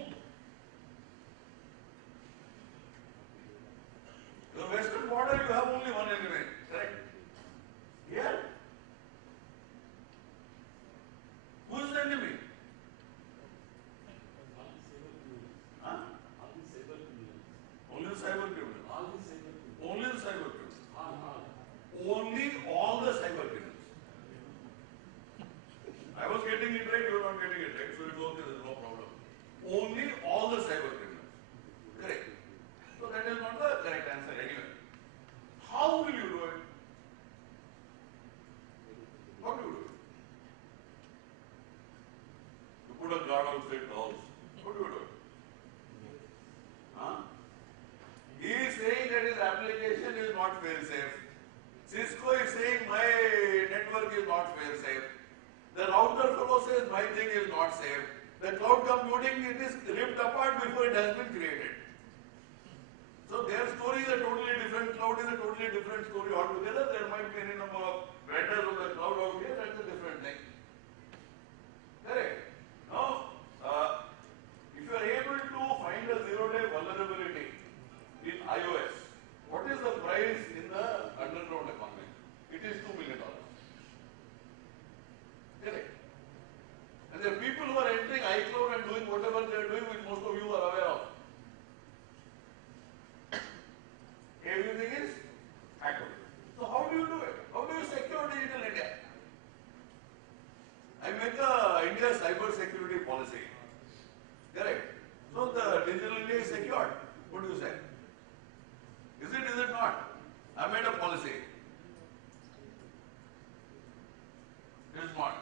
The western border you have only one enemy, correct? Here? Who is the enemy? Huh? Only the cyber criminals. Only the cyber criminals. Only all the cyber criminals. I was getting it right, you are not getting it right, so it's okay, there is no problem. Only all the cyber criminals. Correct. So that is not the correct answer anyway. How will you do it? How do you do it? You put a guard outside the house. How do you do it? Huh? He is saying that his application is not fail-safe. Cisco is saying my network is not fail-safe. The router fellow says my thing is not safe. The cloud computing, it is ripped apart before it has been created. So their story is a totally different, cloud is a totally different story altogether. There might be any number of vendors of the cloud out here, that's a different thing. Correct? Now, if you are able to find a zero-day vulnerability in iOS, what is the price in the underground economy? policy. Correct. So the digital India is secured. What do you say? Is it not? I made a policy. It is not.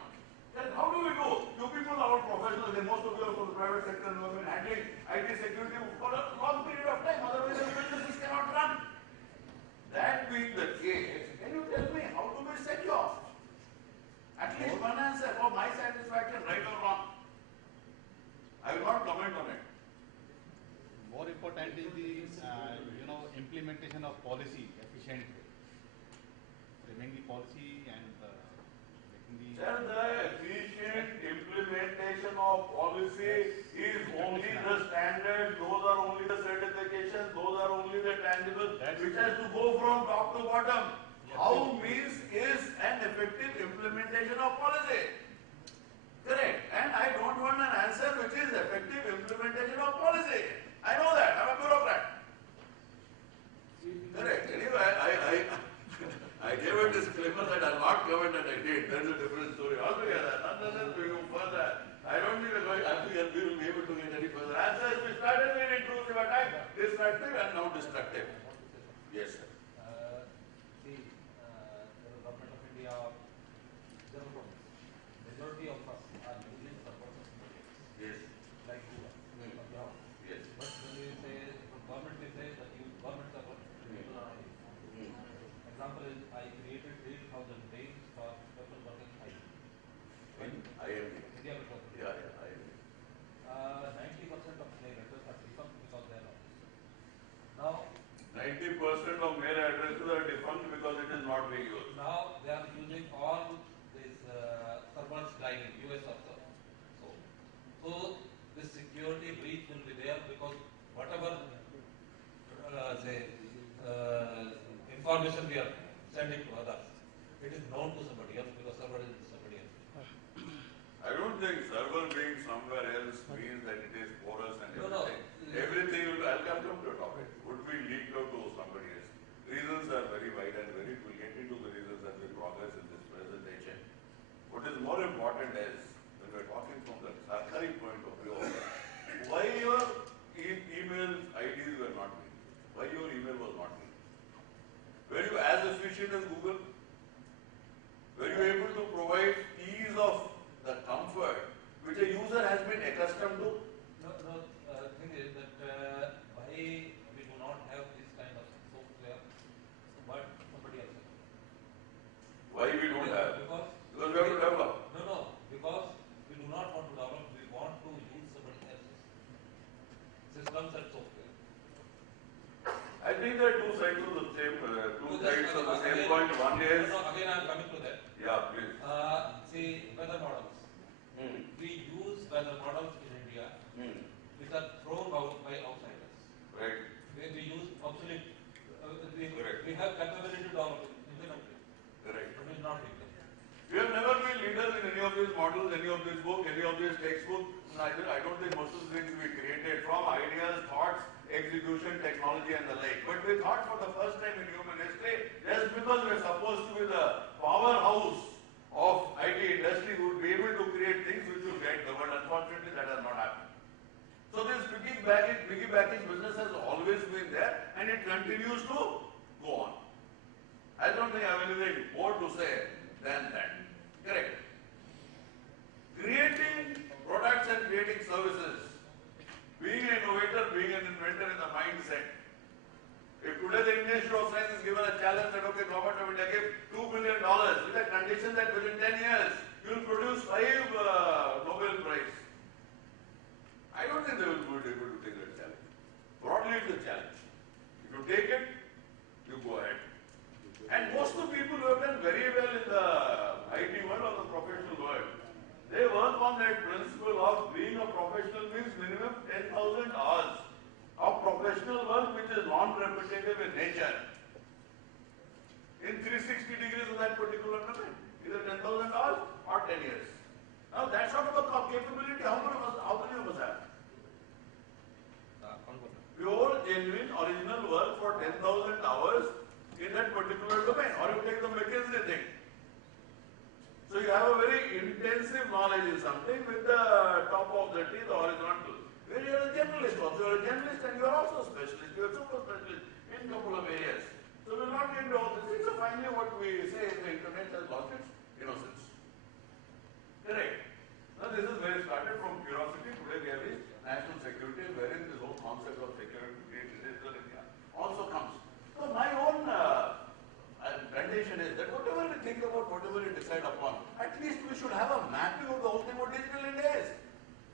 Then how do we do? You people are all professionals, and most of you are from the private sector and have been handling IT security for a long period of time. Otherwise, the businesses cannot run. That being the case, can you tell me how to be secure? At least one answer for my satisfaction, right or wrong. I will not comment on it. More important is the implementation of policy efficiently. Framing the policy and making the. Sir, the efficient implementation of policy is only the standard. Those are only the certifications. Those are only the tangible, which has to go from top to bottom. Yes, How means is an effective implementation of policy. Correct. And I don't want an answer which is effective implementation of policy. I know that. I'm a bureaucrat. Correct. Anyway, I gave a disclaimer that I'll not comment and I did. That's a different story altogether. Nonetheless, we go further. I don't think we will be able to get any further answers. We started with intrusive attack, destructive and now destructive. Yes, sir. The government of India, general province, majority of us are using servers of somebody else, Yes. like Google, on behalf. Yes. But when we say, government will say that use government server, people are not using. Example is, I created 8,000 names for people working IT. IMD. IndiaTechnology. Yeah, IMD. 90% of mail addresses are defunct because they are not used. Now, 90% of mail addresses are defunct because it is not being used. now they are using all these servers driving US server. So this security breach will be there because whatever information we are sending to others, it is known to somebody else because server is somebody else. I don't think server being somewhere else means that it is porous and No. everything. Everything will, I'll come to a topic, would be leaked out to somebody else. Reasons are very wide and varied. We'll get into the reasons as we progress in this presentation. What is more important is, when we're talking from the SAARC point of view, why your email IDs were not linked? Why your email was not linked? Were you as efficient as Google? Were you able to provide ease of the comfort which a user has been accustomed to? The thing is that why we do not have this kind of software, but somebody else has. Why we don't have? Because we have to develop. No, because we do not want to develop, we want to use somebody else's systems and software. I think there are two sides of the same, point. One is, Again, I am coming to that. yeah, please. See, weather models. We use weather models in India which are thrown out by outsiders. Right. We use obsolete. Correct. We have capability to develop it in the country. Correct. But it is not being done. We have never been leaders in any of these models, any of this book, any of these textbooks. I don't think most of the things we created from ideas, thoughts, execution, technology and the like. But we thought for the first time in human history, just because we are supposed to be the powerhouse of IT industry, we would be able to create things which will get the world. Unfortunately, that has not happened. So this piggybacking business has always been there and it continues to go on. I don't think I have anything more to say than that. Correct. Creating products and creating services. Being an innovator, being an inventor is a mindset. If today the Indian Institute of Science is given a challenge that, okay, government of India give $2 billion with a condition that within 10 years you will produce 5 Nobel Prize. I don't think they will be able to take that challenge. Broadly, it's a challenge. If you take it, you go ahead. And most of the people who have done very well in the IT world or the professional world, they work on that principle of being a professional means minimum 10,000 hours of professional work which is non-repetitive in nature. In 360 degrees of that particular domain, either 10,000 hours or 10 years. Now that sort of a capability, how many of us have? Pure, genuine, original work for 10,000 hours in that particular domain, or you take the McKinsey thing. So you have a very intensive knowledge in something with the top of the into all this things, so finally what we say is the internet has lost its innocence. Correct. Now this is where it started from curiosity. Today we have this national security, wherein this whole concept of security digital India also comes. So my own rendition is that whatever we think about, whatever we decide upon, at least we should have a mapping of the whole thing what digital India is.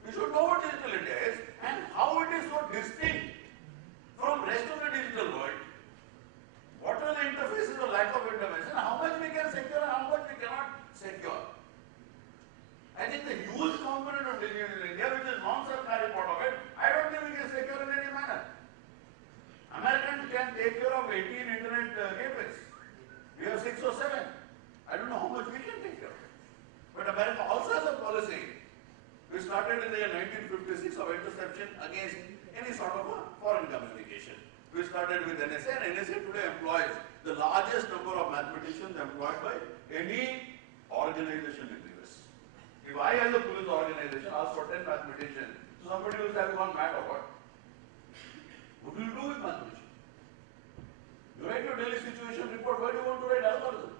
We should know what digital India is and how it is so distinct from rest of the digital world. What are the interfaces or lack of interfaces, and how much we can secure and how much we cannot secure. I think the huge component of digital India, which is non-Sarkari part of it, I don't think we can secure in any manner. Americans can take care of 18 internet gateways. We have 6 or 7. I don't know how much we can take care of it. But America also has a policy. We started in the year 1956 of interception against any sort of a foreign communication. We started with NSA, and NSA today employs the largest number of mathematicians employed by any organization in the US. If I as a police organization ask for 10 mathematicians, so somebody will say, have gone mad or what? What do you do with mathematicians? You write your daily situation report, why do you want to write algorithm?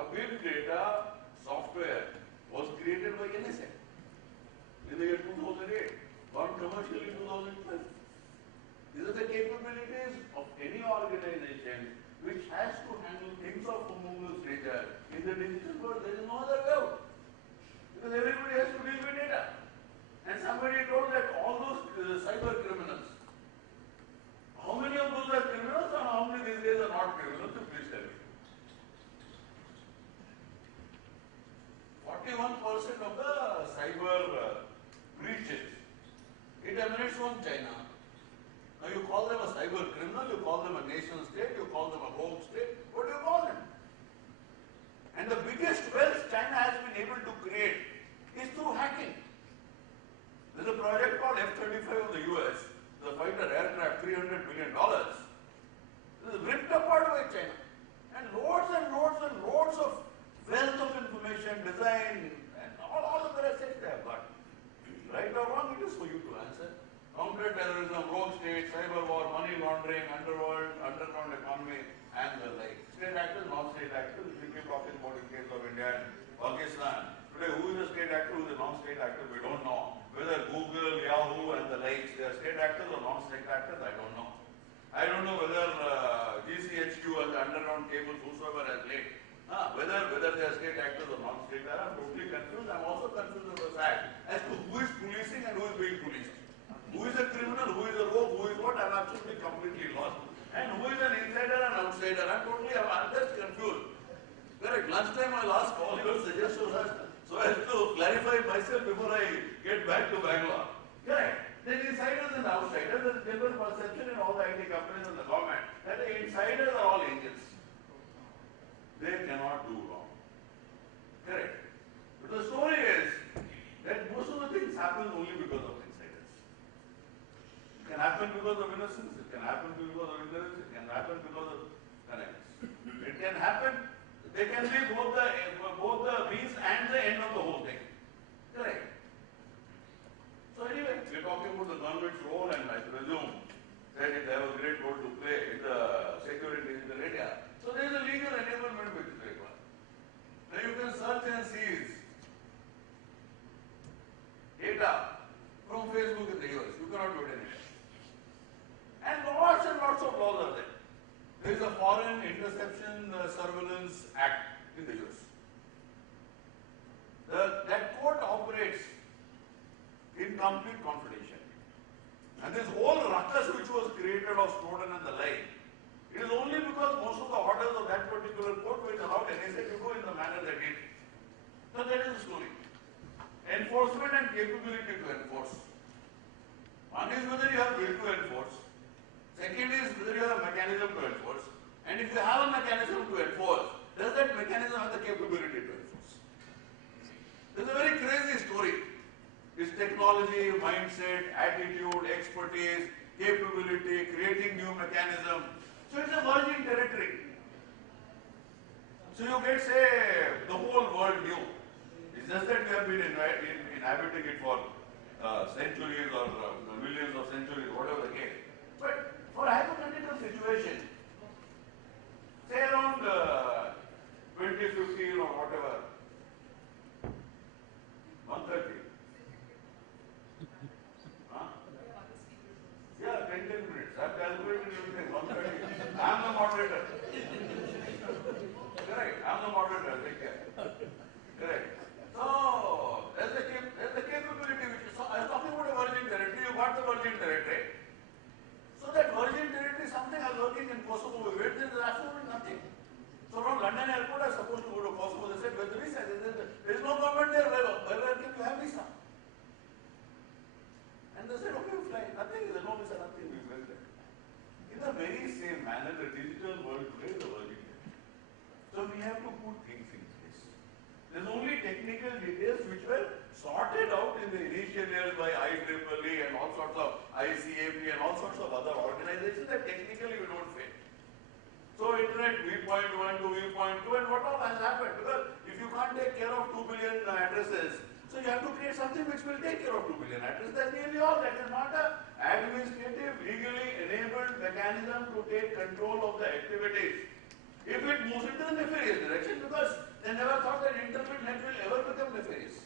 A big data software was created by NSA in the year 2008, gone commercial in 2012. These are the capabilities of any organization which has to handle things of humongous nature. In the digital world, there is no other way out. Because everybody has to deal with data. And somebody told that all those cyber criminals, how many of those are criminals and how many these days are not criminals? So please tell me. 41% of the cyber breaches, it emanates from China. Now you call them a cyber criminal, you call them a nation state, you call them a rogue state, what do you call them? And the biggest wealth China has been able to create is through hacking. There's a project called F-35 of the US, the fighter aircraft, $300 billion. This is ripped apart by China. And loads and loads and loads of wealth of information, design, and all of the assets they have got. Right or wrong, it is for you to answer. Counter-terrorism, rogue state, cyber war, money laundering, underground economy, and the like. State actors, non-state actors, if you keep talking about the case of India and Pakistan. Today, who is a state actor, who is a non-state actor, we don't know. Whether Google, Yahoo, and the likes, they are state actors or non-state actors, I don't know. I don't know whether GCHQ and the underground cables, whosoever has laid, whether they are state actors or non-state actors, I'm totally confused. I'm also confused with the fact as to who is policing and who is being policed. Who is a criminal, who is a rogue, who is what, I'm absolutely completely lost. And who is an insider and outsider, I'm just confused. Correct, lunchtime I'll ask all your suggestions so as to clarify myself before I get back to Bangalore. Correct. Then insiders and outsiders, there's a general perception in all the IT companies and the government that the insiders are all angels. They cannot do wrong. Correct. But the story is that most of the things happen only because of insiders. It can happen because of innocence, it can happen because of ignorance, it can happen because of connections. It can happen, they can be both the means and the end of the whole thing. Correct. So anyway, we're talking about the government's role, and I presume that it have a great role to play in the security digital area. So there is a legal enablement which is required. Now you can search and seize data from Facebook in the US. You cannot do it anywhere. And lots of laws are there. There is a Foreign Interception Surveillance Act in the US. That court operates in complete confidentiality. And this whole ruckus which was created of Snowden and the like, it is only because most of the orders of that particular court which allowed NSA to go in the manner they did. So that is the story. Enforcement and capability to enforce. One is whether you have will to enforce. Second is whether you have a mechanism to enforce. And if you have a mechanism to enforce, does that mechanism have the capability to enforce? This is a very crazy story. It's technology, mindset, attitude, expertise, capability, creating new mechanism. So it's a virgin territory. So you get, say, the whole world new. It's just that we have been inhabiting it for centuries or millions of centuries, whatever the case. But for a hypothetical situation, the moderator. Correct. I'm the moderator. Take care. Correct. So there's the capability which is. So I was talking about a virgin territory. You got the virgin territory. So that virgin territory, something I was working in Kosovo with, there is absolutely nothing. So from London airport, I was supposed to go to Kosovo. They said, where's the visa? There is no government there. Where can you have visa? And they said, okay, you fly. Nothing. There's no visa, nothing. We went there. In the very same manner, the digital world today is the virgin territory. So we have to put things in place. There's only technical details which were sorted out in the initial years by IEEE and all sorts of ICAP and all sorts of other organizations that technically we don't fit. So internet V.1 to V.2 and what all has happened, because if you can't take care of 2 billion addresses, so you have to create something which will take care of 2 billion addresses. That's nearly all. That is not an administrative, legally enabled mechanism to take control of the activities. If it moves into the nefarious direction, because they never thought that internet will ever become nefarious.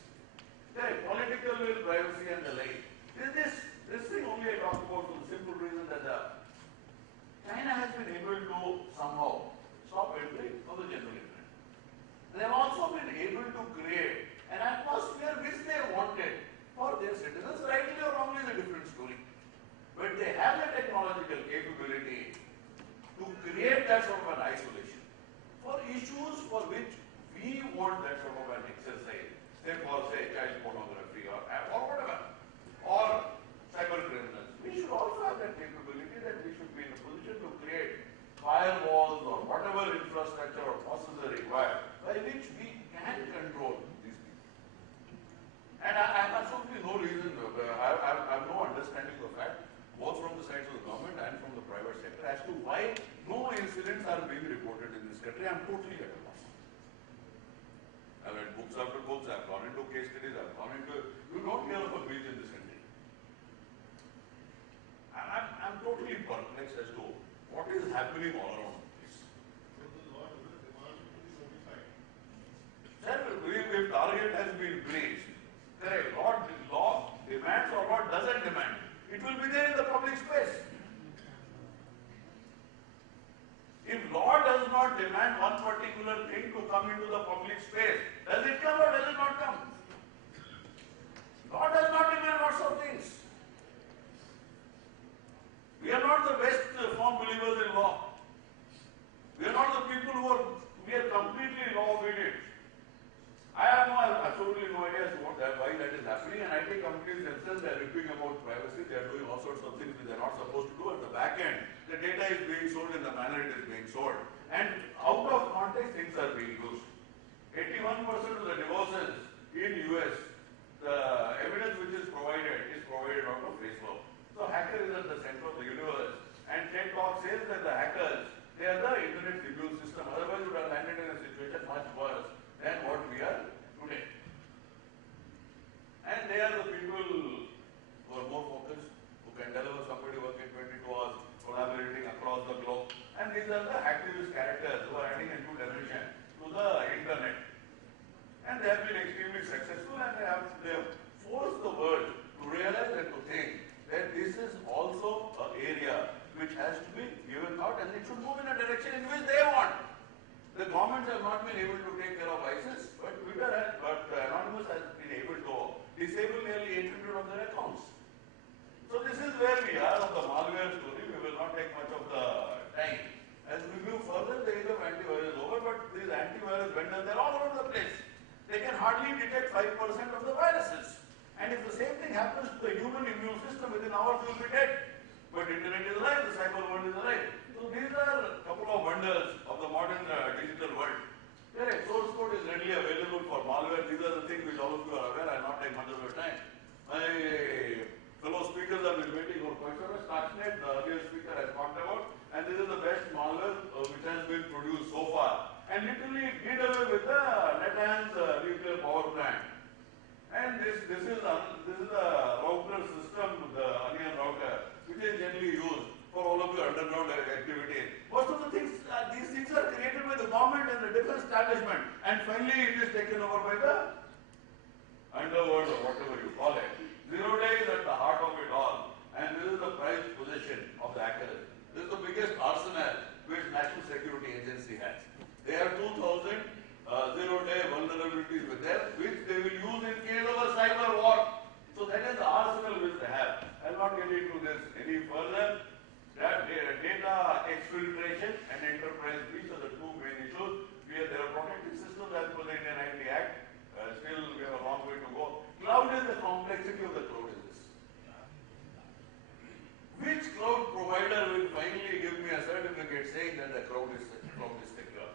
Okay, political will, privacy and the like. This thing only I talk about for the simple reason that China has been able to somehow stop entry of the general internet. They have also been able to create an atmosphere which they wanted for their citizens. Rightly or wrongly is a different story. But they have the technological capability to create that sort of an isolation for issues for which we want that sort of an exercise. Say for child pornography or whatever, or cyber criminals. We should also have that capability that we should be in a position to create firewalls or whatever infrastructure or processes are required by which we can control these people. And I have absolutely no reason, I have no understanding of the fact, both from the sides of the government and from the private sector, as to why no incidents are being reported in this country. I am totally at a loss. I've read books after books, I've gone into case studies, I've gone into, you don't hear of a breach in this country. I'm totally perplexed as to what is happening all around this. So the law doesn't demand to be notified. Sir, if target has been breached, correct, law demands or what doesn't demand, it will be there in the public space. If law does not demand one particular thing to come into the public space, does it come or does it not come? Law does not demand lots of things. We are not the best firm believers in law. We are not the people we are completely law obedient. I have absolutely no idea as to why that is happening, and IT companies themselves, they are ripping about privacy, they are doing all sorts of things which they are not supposed to do at the back end. The data is being sold in the manner it is being sold. And out of context, things are being used. 81% of the divorces in US, the evidence which is provided out of Facebook. So hacker is at the center of the universe. And TED Talk says that the hackers, they are the internet immune system. Otherwise, we would have landed in a situation much worse than what we are today. And they are the people who are more focused, who can deliver somebody working 22 hours, collaborating across the globe. And these are the activist characters who are adding a new dimension to the internet. And they have been extremely successful, and they have forced the world to realize and to think that this is also an area which has to be given out, and it should move in a direction in which they want. The governments have not been able to take care of ISIS, but Anonymous has been able to disable nearly 800 of their accounts. So this is where we are on the malware story. We will not take much of the time. As we move further, the age of antivirus is over, but these antivirus vendors, they're all over the place. They can hardly detect 5% of the viruses. And if the same thing happens to the human immune system, within hours we will be dead. But internet is alive, the cyber world is alive. So these are a couple of wonders of the modern digital world. Correct. Source code is readily available for malware. These are the things which all of you are aware. I will not take much of your time. My fellow speakers have been waiting for quite some time. Stuxnet, the earlier speaker has talked about, and this is the best malware which has been produced so far. And literally it did away with the Natanz nuclear power plant. And this is a router system, the onion router, which is generally used for all of your underground activities. Most of the things, these things are created by the government and the defense establishment, and finally it is taken over by the underworld or whatever you call it. Zero day is at the heart of it all, and this is the prized possession of the hackers. This is the biggest arsenal which Security Agency has. They have 2,000 zero-day vulnerabilities with them, which they will use in case of a cyber war. So that is the arsenal which they have. I will not get into this any further. That data exfiltration and enterprise breach are the two main issues. There are protective systems as per the Indian IT Act. Still, we have a long way to go. Cloud is the complexity of the cloud is this. Which cloud provider will finally give me a certificate saying that the cloud is secure?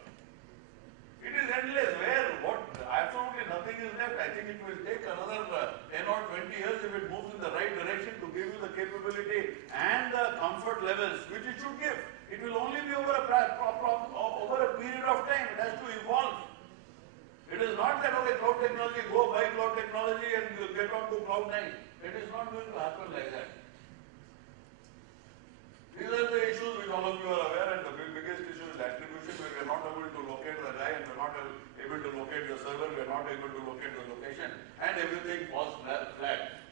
It is endless. Where? What? Absolutely nothing is left. I think it will take another 10 or 20 years if it moves in the right direction to give you the capability and the comfort levels which it should give. It will only be over a period of time. It has to evolve. It is not that, okay, cloud technology, go buy cloud technology and you'll get on to cloud 9. It is not going to happen like that. These are the issues which all of you are aware, and the biggest issue is attribution, where we are not able to locate the guy and we are not able to locate the server, we are not able to locate the location, and everything falls flat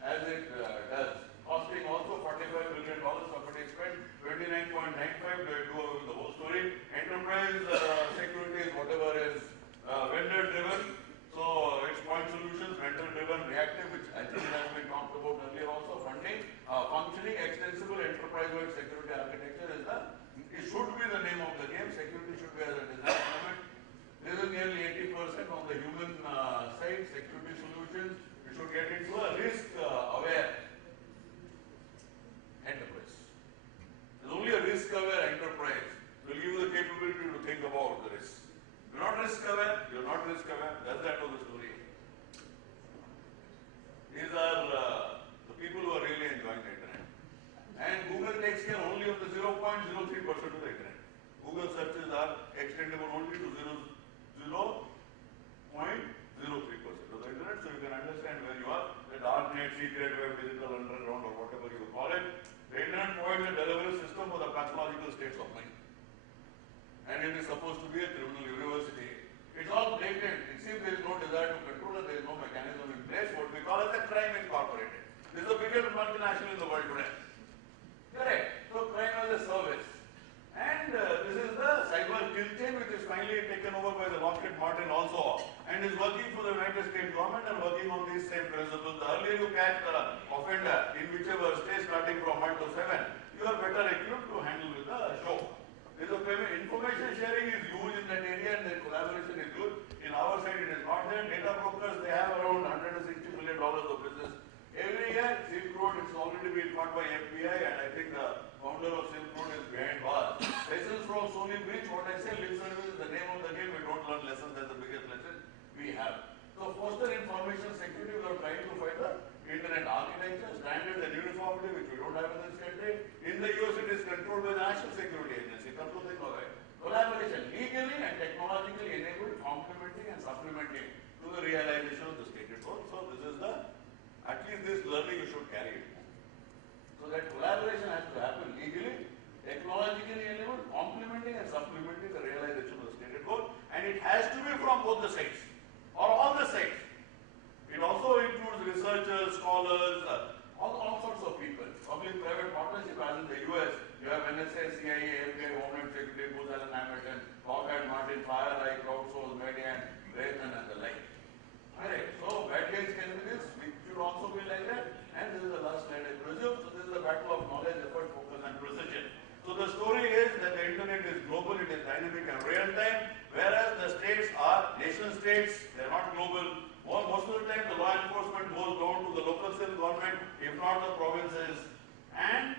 as it does. Costing also $45 billion, somebody spent 29.95, they do the whole story. Enterprise security is whatever is vendor driven, so it's point solutions, vendor driven, reactive, which I think has been talked about earlier also. Funding, functioning, extensible enterprise-wide security architecture is it should be the name of the game. Security should be as a design element. This is nearly 80% on the human side, security solutions. We should get into a risk-aware enterprise. There's only a risk-aware enterprise will give you the capability to think about the risk. You're not risk-aware, you're not risk-aware. That's the end of the story. These are the people who are really enjoying the internet. And Google takes care only of the 0.03% of the internet. Google searches are extendable only to 0.03% of the internet, so you can understand where you are. The darknet, secret web, digital underground, or whatever you call it. The internet provides a delivery system for the pathological states of mind. And it is supposed to be a criminal university. It's all blatant. It seems there is no desire to control it, there is no mechanism in place. What we call as a crime incorporated. This is the biggest multinational in the world today. Correct. So crime as a service. And this is the cyber kill chain, which is finally taken over by the Lockheed Martin also, and is working for the United States government and working on these same principles. The earlier you catch the offender in whichever state starting from 1 to 7, you are better equipped to handle with the show. Information sharing is huge in that area and the collaboration is good. In our side it is not there. Data brokers, they have around $160 million of business. Every year, Silk Road, it's already been caught by FBI, and I think the founder of Silk Road is behind bars. Lessons from Sony Breach, what I say, lip service is the name of the game. We don't learn lessons, that's the biggest lesson we have. So foster information security without trying to fight the internet architecture, standards and uniformity, which we don't have in this country. In the US, it is controlled by the National Security Agency. Come to think of it. Collaboration, legally and technologically enabled, complementing and supplementing to the realization of the stated goal. So this is the, at least this learning you should carry it. So that collaboration has to happen legally, technologically enabled, complementing and supplementing the realization of the stated goal, and it has to be from both the sides, or all the sides. It also includes researchers, scholars, all sorts of people. Public-private partnership, as in the US, you have NSA, CIA, FBI, Homeland Security, Booz Allen Hamilton, Lockheed Martin, FireEye, CrowdSource, Median, Raytheon, and the like. Alright, so bad guys can be this, we should also be like that, and this is the last slide I presume. So this is the battle of knowledge, effort, focus, and precision. So the story is that the internet is global, it is dynamic and real time, whereas the states are nation states, they are not global. Most of the time the law enforcement goes down to the local civil government, if not the provinces. And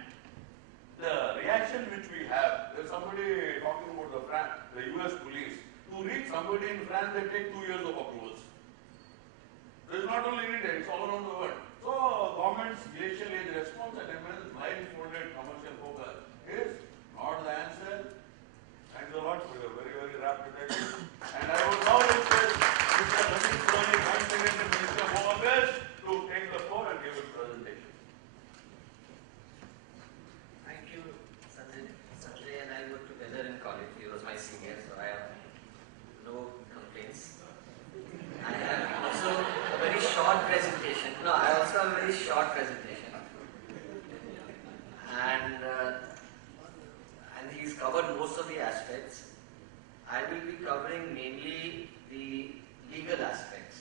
the reaction which we have, there's somebody talking about the US police. To reach somebody in France, they take 2 years of approvals. This is not only in India, it's all around the world. So government's glacial age response and immense blindfolded commercial focus is not the answer. Thanks a lot for your very, very rapid attention. And I would now request Mr. Ramesh Punhani, Vice Secretary, Minister of Home Affairs, to take the floor and give his presentation. Thank you, Sanjay. Sanjay and I worked together in college. He was my senior, so I have no complaints. I have also a very short presentation. No, I also have a very short presentation. And he's covered most of the aspects. I will be covering mainly the legal aspects,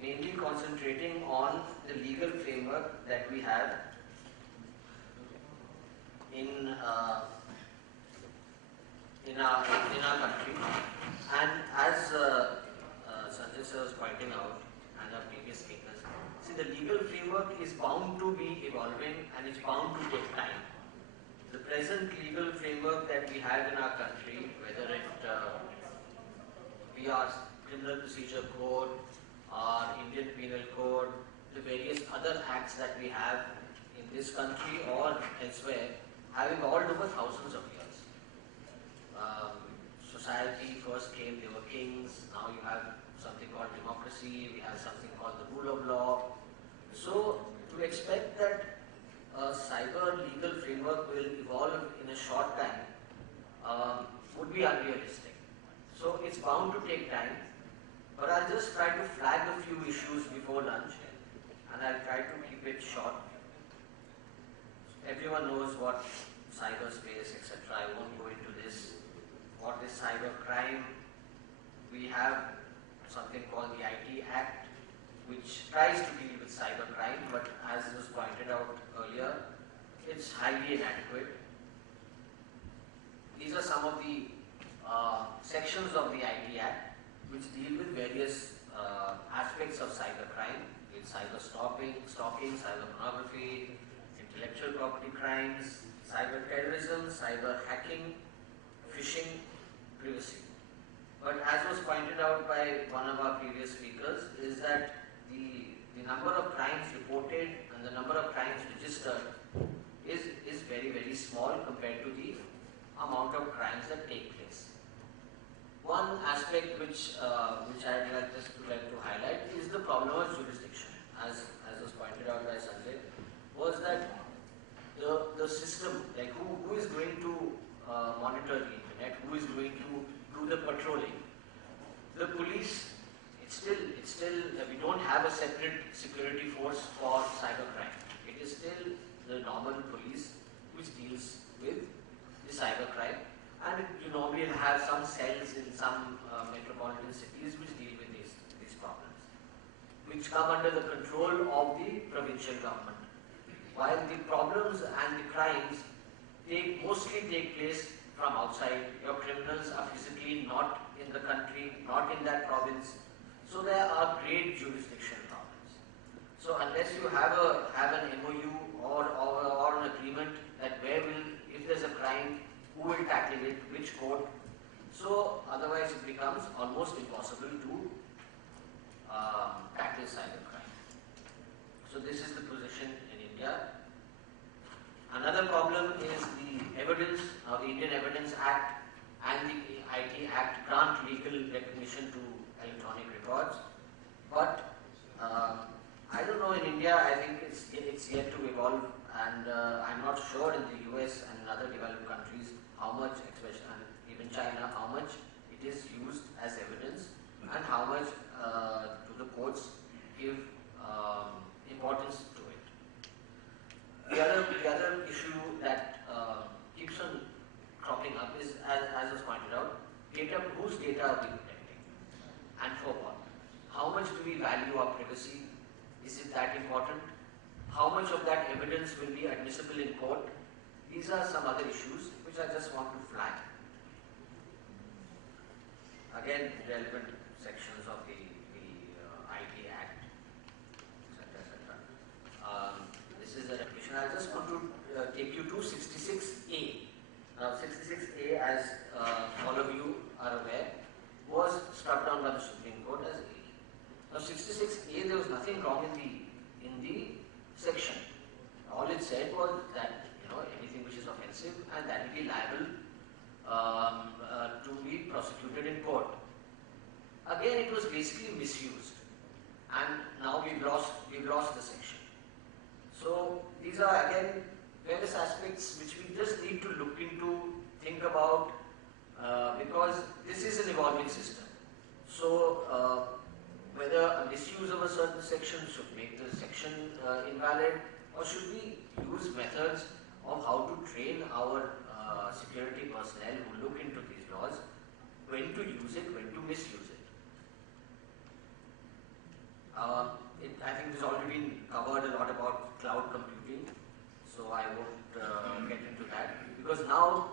mainly concentrating on the legal framework that we have in our country. And as Sanjay sir was pointing out, and our previous speakers, see, the legal framework is bound to be evolving and it's bound to take time. The present legal framework that we have in our country, whether it be our Criminal Procedure Code, our Indian Penal Code, the various other acts that we have in this country or elsewhere, have evolved over thousands of years. Society first came, they were kings, now you have something called democracy, we have something called the rule of law. So to expect that a cyber legal framework will evolve in a short time would be unrealistic. So it's bound to take time, but I'll just try to flag a few issues before lunch and I'll try to keep it short. Everyone knows what cyberspace, etc. I won't go into this. What is cyber crime? We have something called the IT Act, which tries to deal with cyber crime, but as was pointed out earlier, it's highly inadequate. These are some of the sections of the IT Act which deal with various aspects of cyber crime, with cyber stalking, cyber pornography, intellectual property crimes, cyber terrorism, cyber hacking, phishing, privacy. But as was pointed out by one of our previous speakers, is that the number of crimes reported and the number of crimes registered is very, very small compared to the amount of crimes that take place. One aspect which I'd like to highlight is the problem of jurisdiction. As was pointed out by Sanjay, was that the system, like who is going to monitor the internet, who is going to do the patrolling. The police, it's still we don't have a separate security force for cybercrime. It is still the normal police which deals with the cybercrime, and you normally have some cells in some metropolitan cities which deal with these problems, which come under the control of the provincial government. While the problems and the crimes mostly take place from outside. Your criminals are physically not in the country, not in that province. So there are great jurisdiction problems. So unless you have an MOU or an agreement that if there's a crime, who will tackle it, which court. So otherwise it becomes almost impossible to tackle cybercrime. So this is the position in India. Another problem is the evidence, the Indian Evidence Act and the IT Act grant legal recognition to electronic records. But I don't know, in India, I think it's yet to evolve, and I'm not sure in the US and in other developed countries how much, especially and even China, how much it is used as evidence and how much do the courts give importance to it. The other issue that keeps on cropping up is, as was pointed out, whose data are we protecting and for what? How much do we value our privacy? Is it that important? How much of that evidence will be admissible in court? These are some other issues which I just want to flag. Again, relevant sections of the IT Act, etc. This is a repetition. I just want to take you to 66A. Now, 66A, as all of you are aware, was struck down by the Supreme Court as A. Now, 66A, there was nothing wrong in the section. All it said was that anything which is offensive and that will be liable to be prosecuted in court. Again, it was basically misused, and now we've lost the section. So these are again various aspects which we just need to look into, think about, because this is an evolving system. So whether a misuse of a certain section should make the section invalid, or should we use methods of how to train our security personnel who look into these laws, when to use it, when to misuse it. I think there's already been covered a lot about cloud computing, so I won't get into that, because now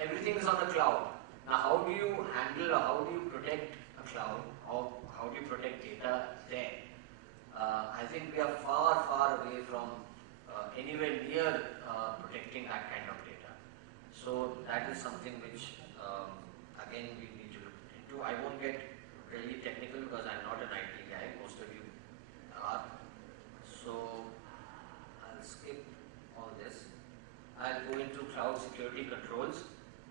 everything is on the cloud. Now how do you handle or how do you protect a cloud, or how do you protect data there? I think we are far, far away from anywhere near protecting that kind of data. So that is something which, again, we need to look into. I won't get really technical because I'm not an IT guy, most of you are. So I'll skip all this. I'll go into cloud security controls.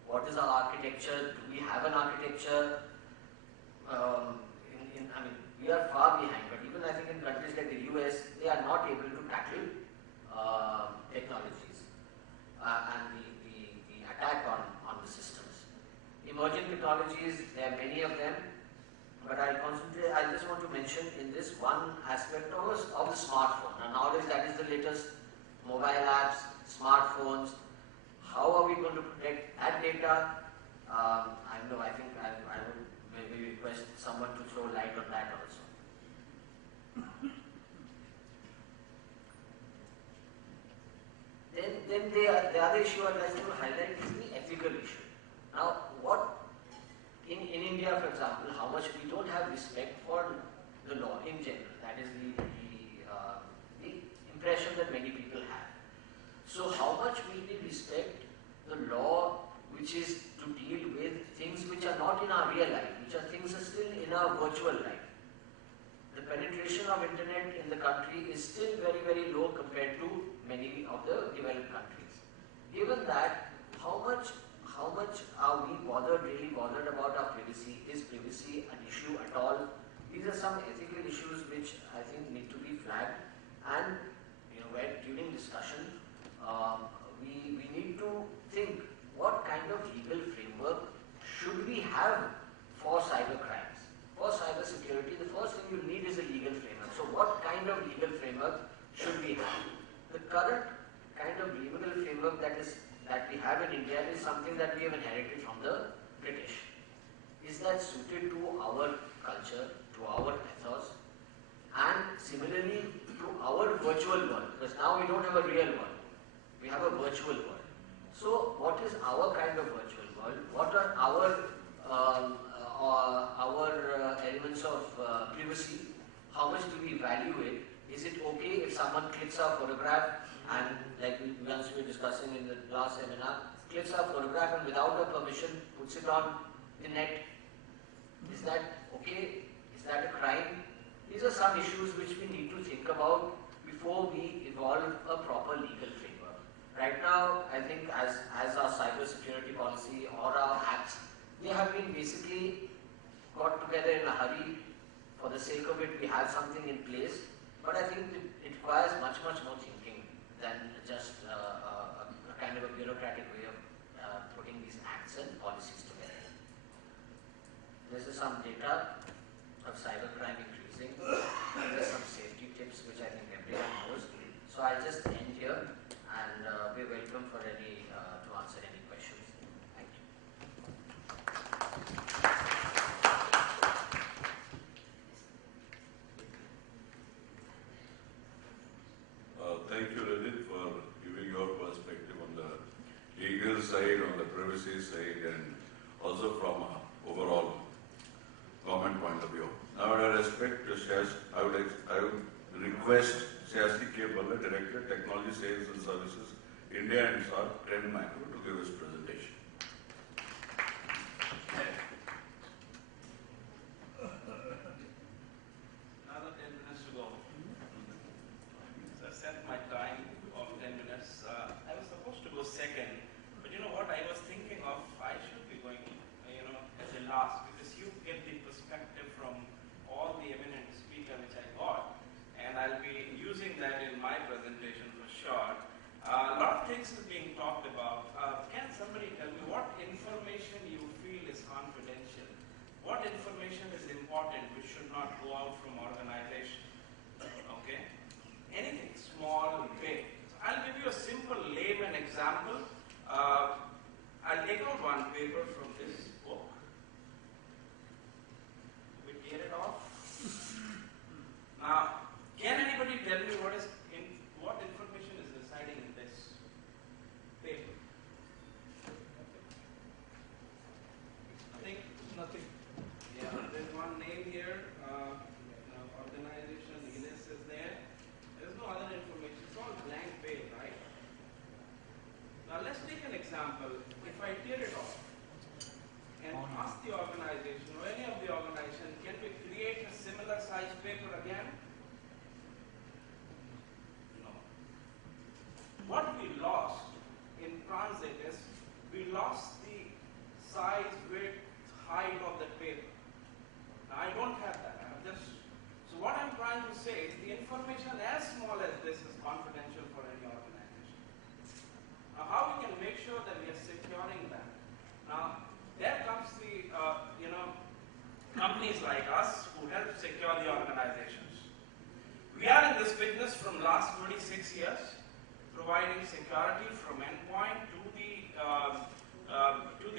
What is our architecture? Do we have an architecture? I mean, we are far behind, but even I think in countries like the US, they are not able to tackle technologies and the attack on the systems. Emerging technologies, there are many of them, but I just want to mention in this one aspect of the smartphone. And nowadays that is the latest mobile apps, smartphones. How are we going to protect that data? I know, I think I would maybe request someone to throw light on that also. Then the other issue I'd like to highlight is the ethical issue. Now, what in India, for example, how much we don't have respect for the law in general. That is the impression that many people have. So, how much will we respect the law which is to deal with things which are not in our real life, which are things that are still in our virtual life? The penetration of internet in the country is still very, very low compared to many of the developed countries. Given that, how much are we really bothered about our privacy? Is privacy an issue at all? These are some ethical issues which I think need to be flagged, and where during discussion we need to think what kind of legal framework should we have for cyber crimes. For cyber security, the first thing you need is a legal framework. So what kind of legal framework should we have? The current kind of legal framework that we have in India is something that we have inherited from the British. Is that suited to our culture, to our ethos, and similarly to our virtual world? Because now we don't have a real world, we have a virtual world. So what is our kind of virtual world? What are our elements of privacy? How much do we value it? Is it okay if someone clicks our photograph and, like once we were discussing in the last seminar, clicks our photograph and without our permission puts it on the net? Is that okay? Is that a crime? These are some issues which we need to think about before we evolve a proper legal framework. Right now, I think as our cyber security policy or our acts, they have been basically got together in a hurry. For the sake of it, we have something in place, but I think it requires much, much more thinking than just a kind of a bureaucratic way of putting these acts and policies together. This is some data of cybercrime increasing. There's some safety tips which I think everyone knows. So I'll just end here, and we're welcome for to answer any questions. Thank you. Thank you, Retd, for giving your perspective on the legal side, on the privacy side, and also from an overall government point of view. Now, with respect to I would request Shasthi K. Bhalla, Director, Technology, Sales and Services, India and SAARC, 10 Macro, to give his presentation. Another 10 minutes to go. So I set my time of 10 minutes. I was supposed to go second, but you know what? I was thinking of I should be going, as a last, because you get the perspective from all the eminent speaker which I got, and I'll be using that in my presentation for sure. A lot of things is being talked about. Can somebody tell me what information you feel is confidential? What information is important which should not go out from organization? Okay? Anything, small, big. So I'll give you a simple layman example. one paper from this book. We tear it off. Now, can anybody tell me what information is residing in this paper? Nothing. Yeah, there's one name here. Organization, elets is there. There's no other information. It's all blank page, right? Now let's take an example. If I tear it off and ask the organization or any of the organization, can we create a similar size paper again? No. What we lost in transit is we lost the size, width, height of the paper. Now I don't have that. So what I'm trying to say is the information as small as this is confidential for any organization. Now how we can make sure that we are securing that? Now there comes the companies like us who help secure the organizations. We are in this business from last 26 years, providing security from endpoint to the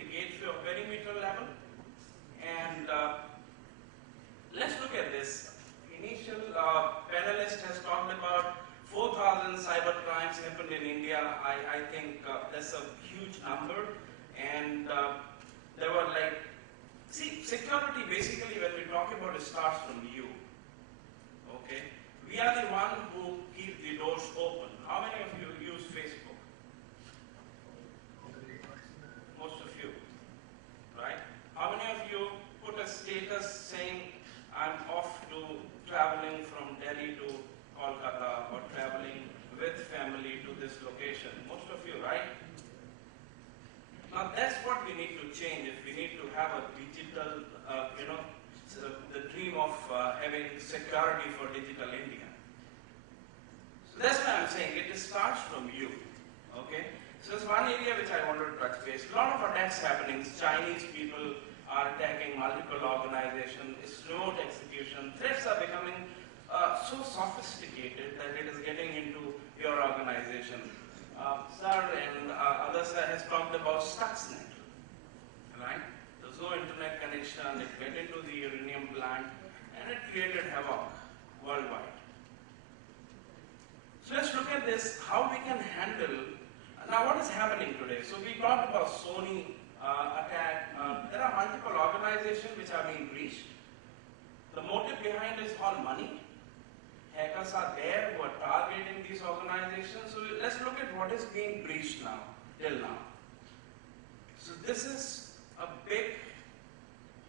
gateway or perimeter level. And let's look at this. Initial panelist has talked about 4,000 cyber crimes happened in India. I think that's a huge number. And there were security basically when we talk about it starts from you. Okay? We are the one who keep the doors open. How many of you use Facebook? Most of you, right? How many of you put a status saying, I'm off to traveling from Delhi to Kolkata or traveling with family to this location? Most of you, right? Now that's what we need to change if we need to have a digital, the dream of having security for digital India. So that's why I'm saying it starts from you, okay? So there's one area which I wanted to touch base. A lot of attacks happening. Chinese people are attacking multiple organizations. It's remote execution. Threats are becoming so sophisticated that it is getting into your organization. Sir and others has talked about Stuxnet, right? There's no internet connection. It went into the uranium plant and it created havoc worldwide. So let's look at this, how we can handle. Now what is happening today? So we talked about Sony attack. There are multiple organizations which are being breached. The motive behind is all money. Hackers are there who are targeting these organizations. So let's look at what is being breached now, till now. So this is a big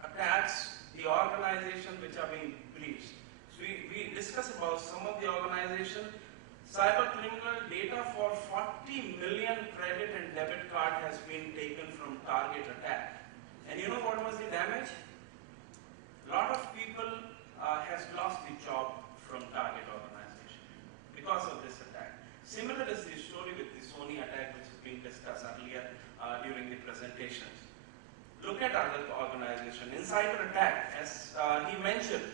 attacks, the organizations which are being breached. So we discuss about some of the organizations. Cyber criminal data for 40 million credit and debit card has been taken from target attack. And you know what was the damage? A lot of people has lost the job from target organization because of this attack. Similar is the story with the Sony attack which is being discussed earlier during the presentations. Look at other organization. Insider attack, as he mentioned,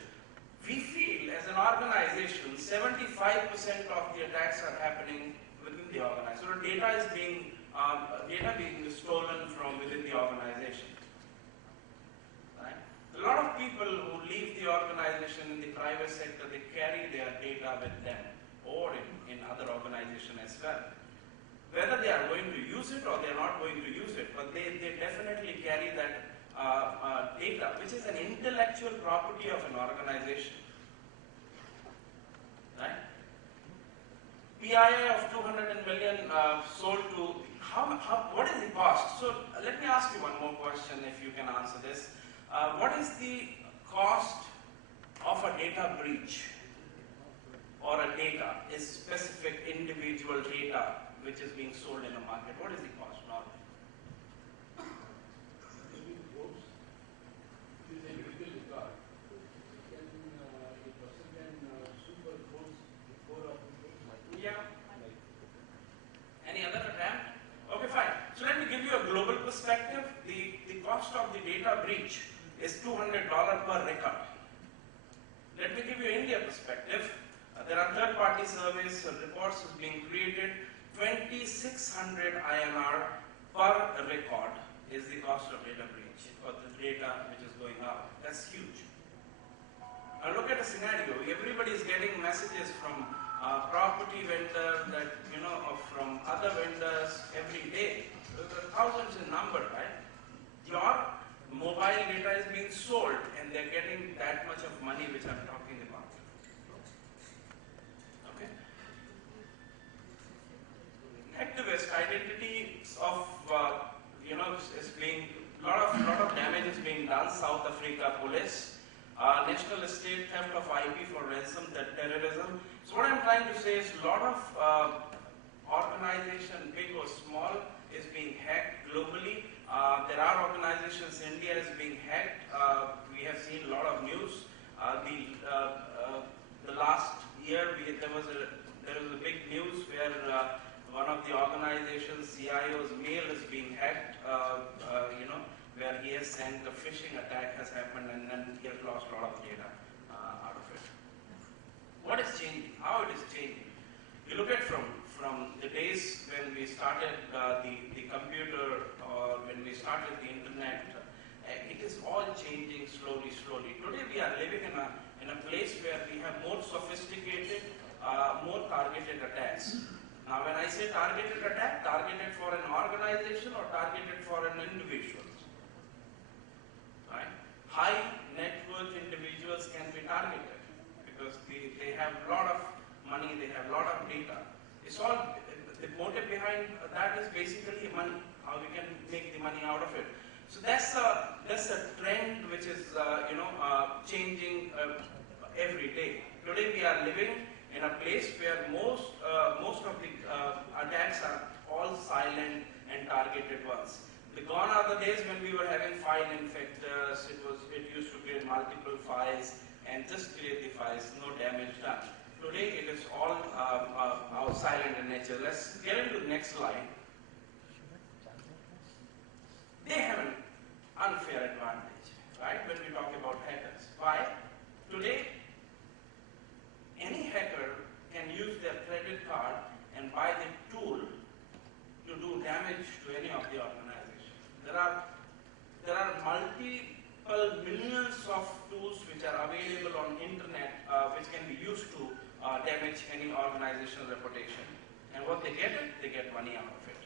we feel as an organization 75% of the attacks are happening within the organization. So data is being stolen from within the organization. Right? A lot of people who leave the organization in the private sector, they carry their data with them or in other organizations as well. Whether they are going to use it or they are not going to use it, but they definitely carry that data, which is an intellectual property of an organization. Right? PII of 200 million sold to, what is the cost? So let me ask you one more question if you can answer this. What is the cost of a data breach or a data, is specific individual data which is being sold in the market? What is the cost normally? Yeah. Any other attempt? Okay, fine. So let me give you a global perspective. The cost of the data breach is $200 per record. Let me give you India perspective. There are third-party surveys, reports is being created, 2,600 INR per record is the cost of data breach or the data which is going out. That's huge. Now look at the scenario. Everybody is getting messages from property vendor, that or from other vendors every day. There are thousands in number, right? Your mobile data is being sold, and they're getting that much of money which I'm talking about. Okay. Activist identity of is being lot of damage is being done. South Africa police. National estate theft of IP for ransom, terrorism. So what I'm trying to say is a lot of organization, big or small, is being hacked globally. There are organizations, India is being hacked. We have seen a lot of news. The last year there was a big news where one of the organizations, CIO's mail is being hacked. Where he has sent a phishing attack has happened, and then he has lost a lot of data out of it. What is changing? How it is changing? You look at from the days when we started the computer, or when we started the internet, it is all changing slowly. Today we are living in a place where we have more sophisticated, more targeted attacks. Now when I say targeted attack, targeted for an organization or targeted for an individual. Right? High net worth individuals can be targeted because they have a lot of money, they have a lot of data. It's all, the motive behind that is basically money, how we can make the money out of it. So that's a trend which is changing every day. Today we are living in a place where most of the attacks are all silent and targeted ones. Gone are the days when we were having file infectors. It used to create multiple files and just create the files, no damage done. Today it is all silent in nature. Let's get into the next slide. They have an unfair advantage, right? When we talk about hackers. Why? Today, any hacker can use their credit card and buy the tool to do damage to any of the organizations. There are multiple millions of tools which are available on internet which can be used to damage any organizational reputation. And what they get money out of it.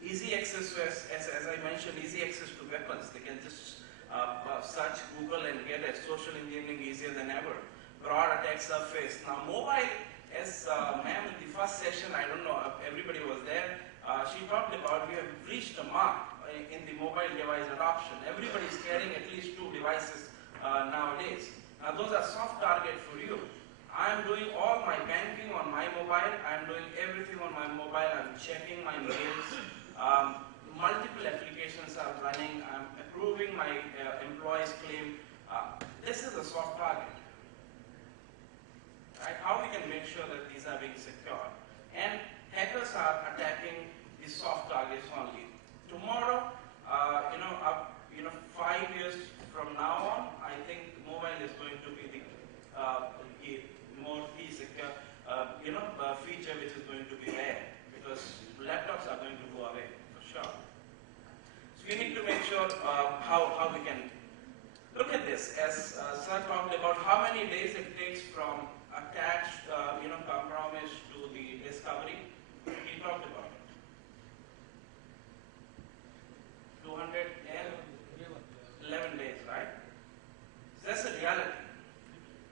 Easy access to, as I mentioned, easy access to weapons. They can just search Google and get it. Social engineering easier than ever. Broad attack surface. Now mobile, as ma'am in the first session, I don't know, everybody was there. She talked about we have reached a mark in the mobile device adoption. Everybody is carrying at least 2 devices nowadays. Now those are soft targets for you. I am doing all my banking on my mobile. I am doing everything on my mobile. I am checking my mails. Multiple applications are running. I am approving my employee's claim. This is a soft target. Right? How we can make sure that these are being secure. And hackers are attacking the soft targets only. Tomorrow, 5 years from now on, I think mobile is going to be the more secure, feature which is going to be there, because laptops are going to go away for sure. So we need to make sure how we can look at this. As Sir talked about how many days it takes from attached, compromise to the discovery. He talked about it. 211 days, right? So that's the reality.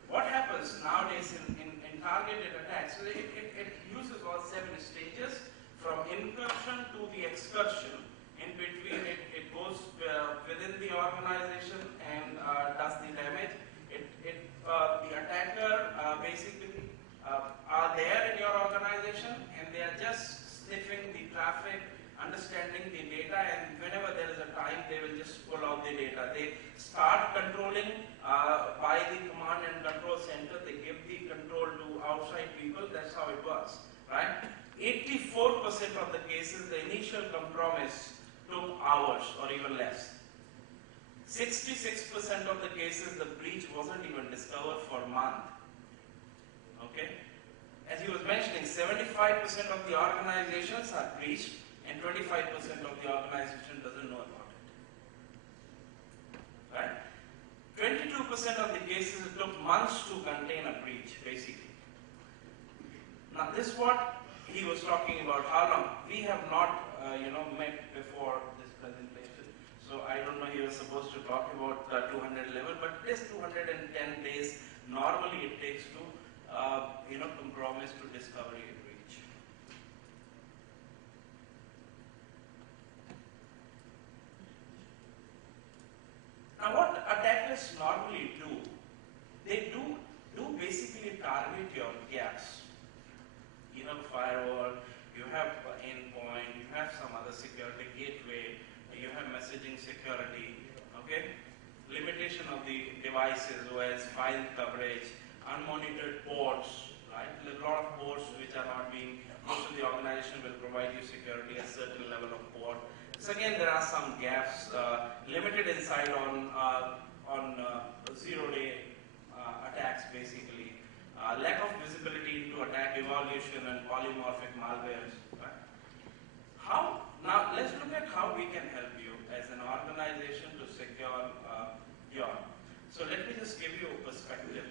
What happens nowadays in targeted attacks? So it uses all 7 stages, from incursion to the excursion. In between, it goes within the organization and does the damage. The attacker basically are there in your organization, and they are just sniffing the traffic, understanding the data, and whenever there is a time, they will just pull out the data. They start controlling by the command and control center. They give the control to outside people. That's how it works, right? 84% of the cases, the initial compromise took hours or even less. 66% of the cases, the breach wasn't even discovered for a month. Okay? As he was mentioning, 75% of the organizations are breached, and 25% of the organization doesn't know about it. Right? 22% of the cases it took months to contain a breach, basically. Now, this is what he was talking about. How long? We have not, met before this presentation. So I don't know. He was supposed to talk about 200 level, but it is 210 days. Normally, it takes to, compromise to discovery a breach. Now, what attackers normally do, they do basically target your gaps. You have firewall, you have endpoint, you have some other security gateway, you have messaging security, okay? Limitation of the devices, OS, file coverage, unmonitored ports, right? There are a lot of ports which are not being, most of the organization will provide you security at a certain level of port. So again, there are some gaps, limited insight on zero-day attacks, basically. Lack of visibility into attack evaluation and polymorphic malwares. Right? Now let's look at how we can help you as an organization to secure your. So let me just give you a perspective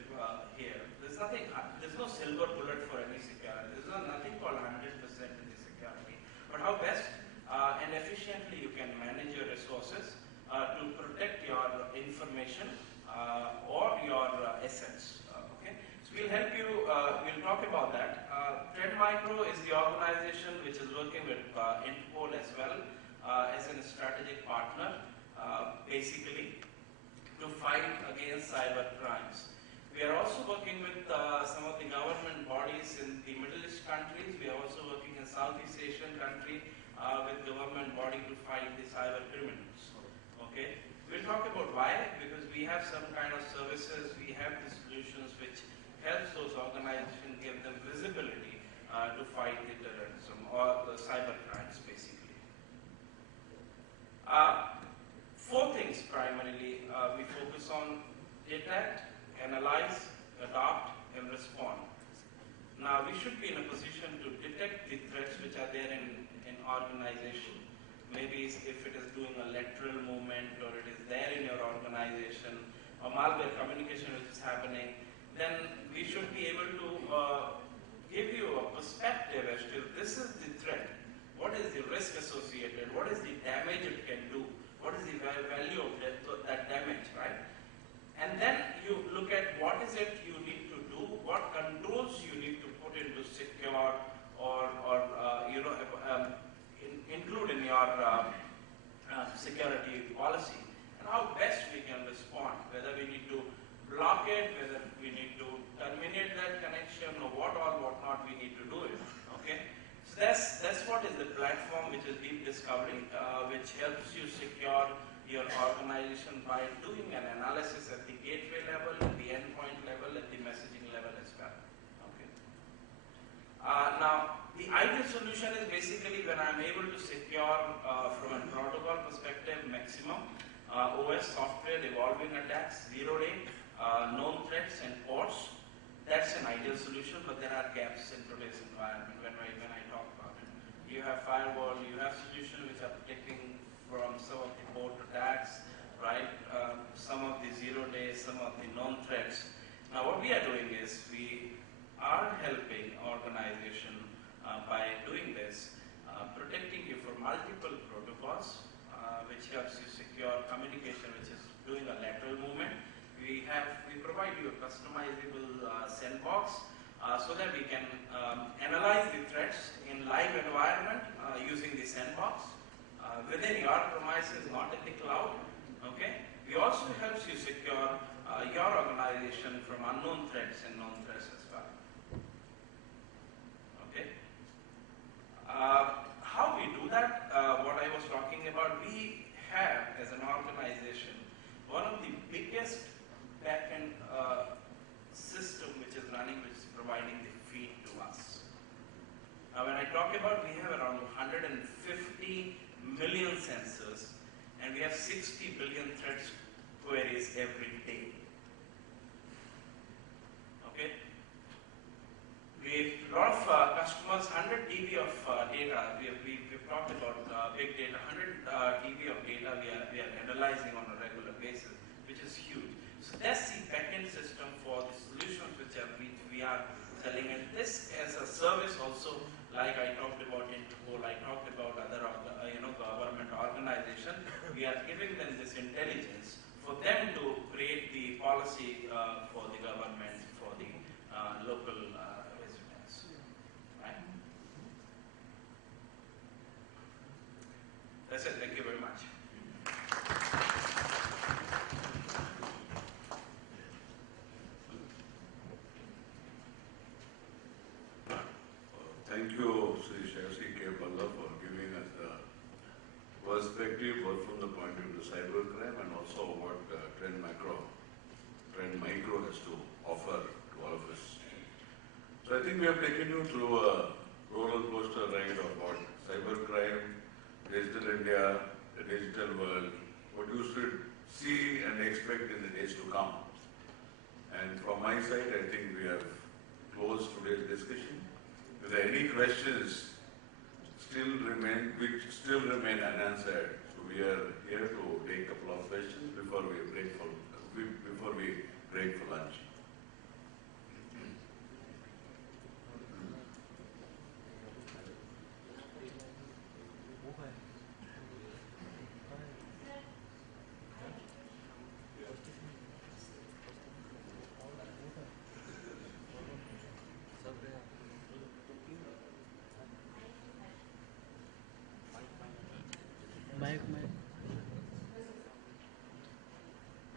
here. There's no silver bullet for any security. There's nothing called 100% in the security. But how best and efficiently you can manage your resources to protect your information or your assets. Okay, so we'll help you. We'll talk about that. Trend Micro is the organization which is working with Interpol as well as a strategic partner, basically to fight against cyber crimes. We are also working with some of the government bodies in the Middle East countries. We are also working in Southeast Asian countries with government body to fight the cyber criminals. Okay, we'll talk about why, because we have some kind of services, we have the solutions which helps those organizations, give them visibility to fight the terrorism or the cyber crimes, basically. Four things primarily we focus on: detect, analyze, adopt, and respond. Now, we should be in a position to detect the threats which are there in organization. Maybe if it is doing a lateral movement or it is there in your organization, or malware communication which is happening, then we should be able to give you a perspective as to this is the threat, what is the risk associated, what is the damage it can do, what is the value of that damage, right? And then you look at what is it you need to do, what controls you need to put into secure or include in your security policy, and how best we can respond, whether we need to block it, whether we need to terminate that connection, or what not we need to do it. Okay, so that's what is the platform, which is Deep Discovery, which helps you secure your organization by doing an analysis at the gateway level, at the endpoint level, at the messaging level as well. Okay. Now, the ideal solution is basically when I'm able to secure from a protocol perspective maximum OS software evolving attacks, zero-day, known threats and ports. That's an ideal solution, but there are gaps in today's environment when I talk about it. You have firewall, you have solutions which are protecting from some of the port attacks, right? Some of the zero-day, some of the known threats. Now, what we are doing is we are helping organization by doing this, protecting you from multiple protocols, which helps you secure communication, which is doing a lateral movement. We provide you a customizable sandbox so that we can analyze the threats in live environment using the sandbox within your premises, not in the cloud. Okay. We also helps you secure your organization from unknown threats and known threats as well. Okay. How we do that? What I was talking about, we have as an organization one of the biggest backend system which is running, which is providing the feed to us. Now, when I talk about, we have around 150 million sensors, and we have 60 billion threats queries every day. Okay. We have a lot of customers, 100 TB of data. We've talked about data, 100 TB of data we are analyzing on a regular basis, which is huge. So that's the backend system for the solutions which we are selling, and this as a service also, like I talked about Interpol, I talked about other government organization. We are giving them this intelligence for them to create the policy for the government, for the local residents. Right? That's it. Thank you very much. Thank you, Sri Bhalla, for giving us the perspective both from the point of view of cybercrime and also what Trend Micro has to offer to all of us. So I think we have taken you through a roller coaster ride of what cybercrime, digital India, the digital world, what you should see and expect in the days to come. And from my side, I think we have closed today's discussion. If there are any questions which still remain unanswered, so we are here to take a couple of questions before we break for lunch.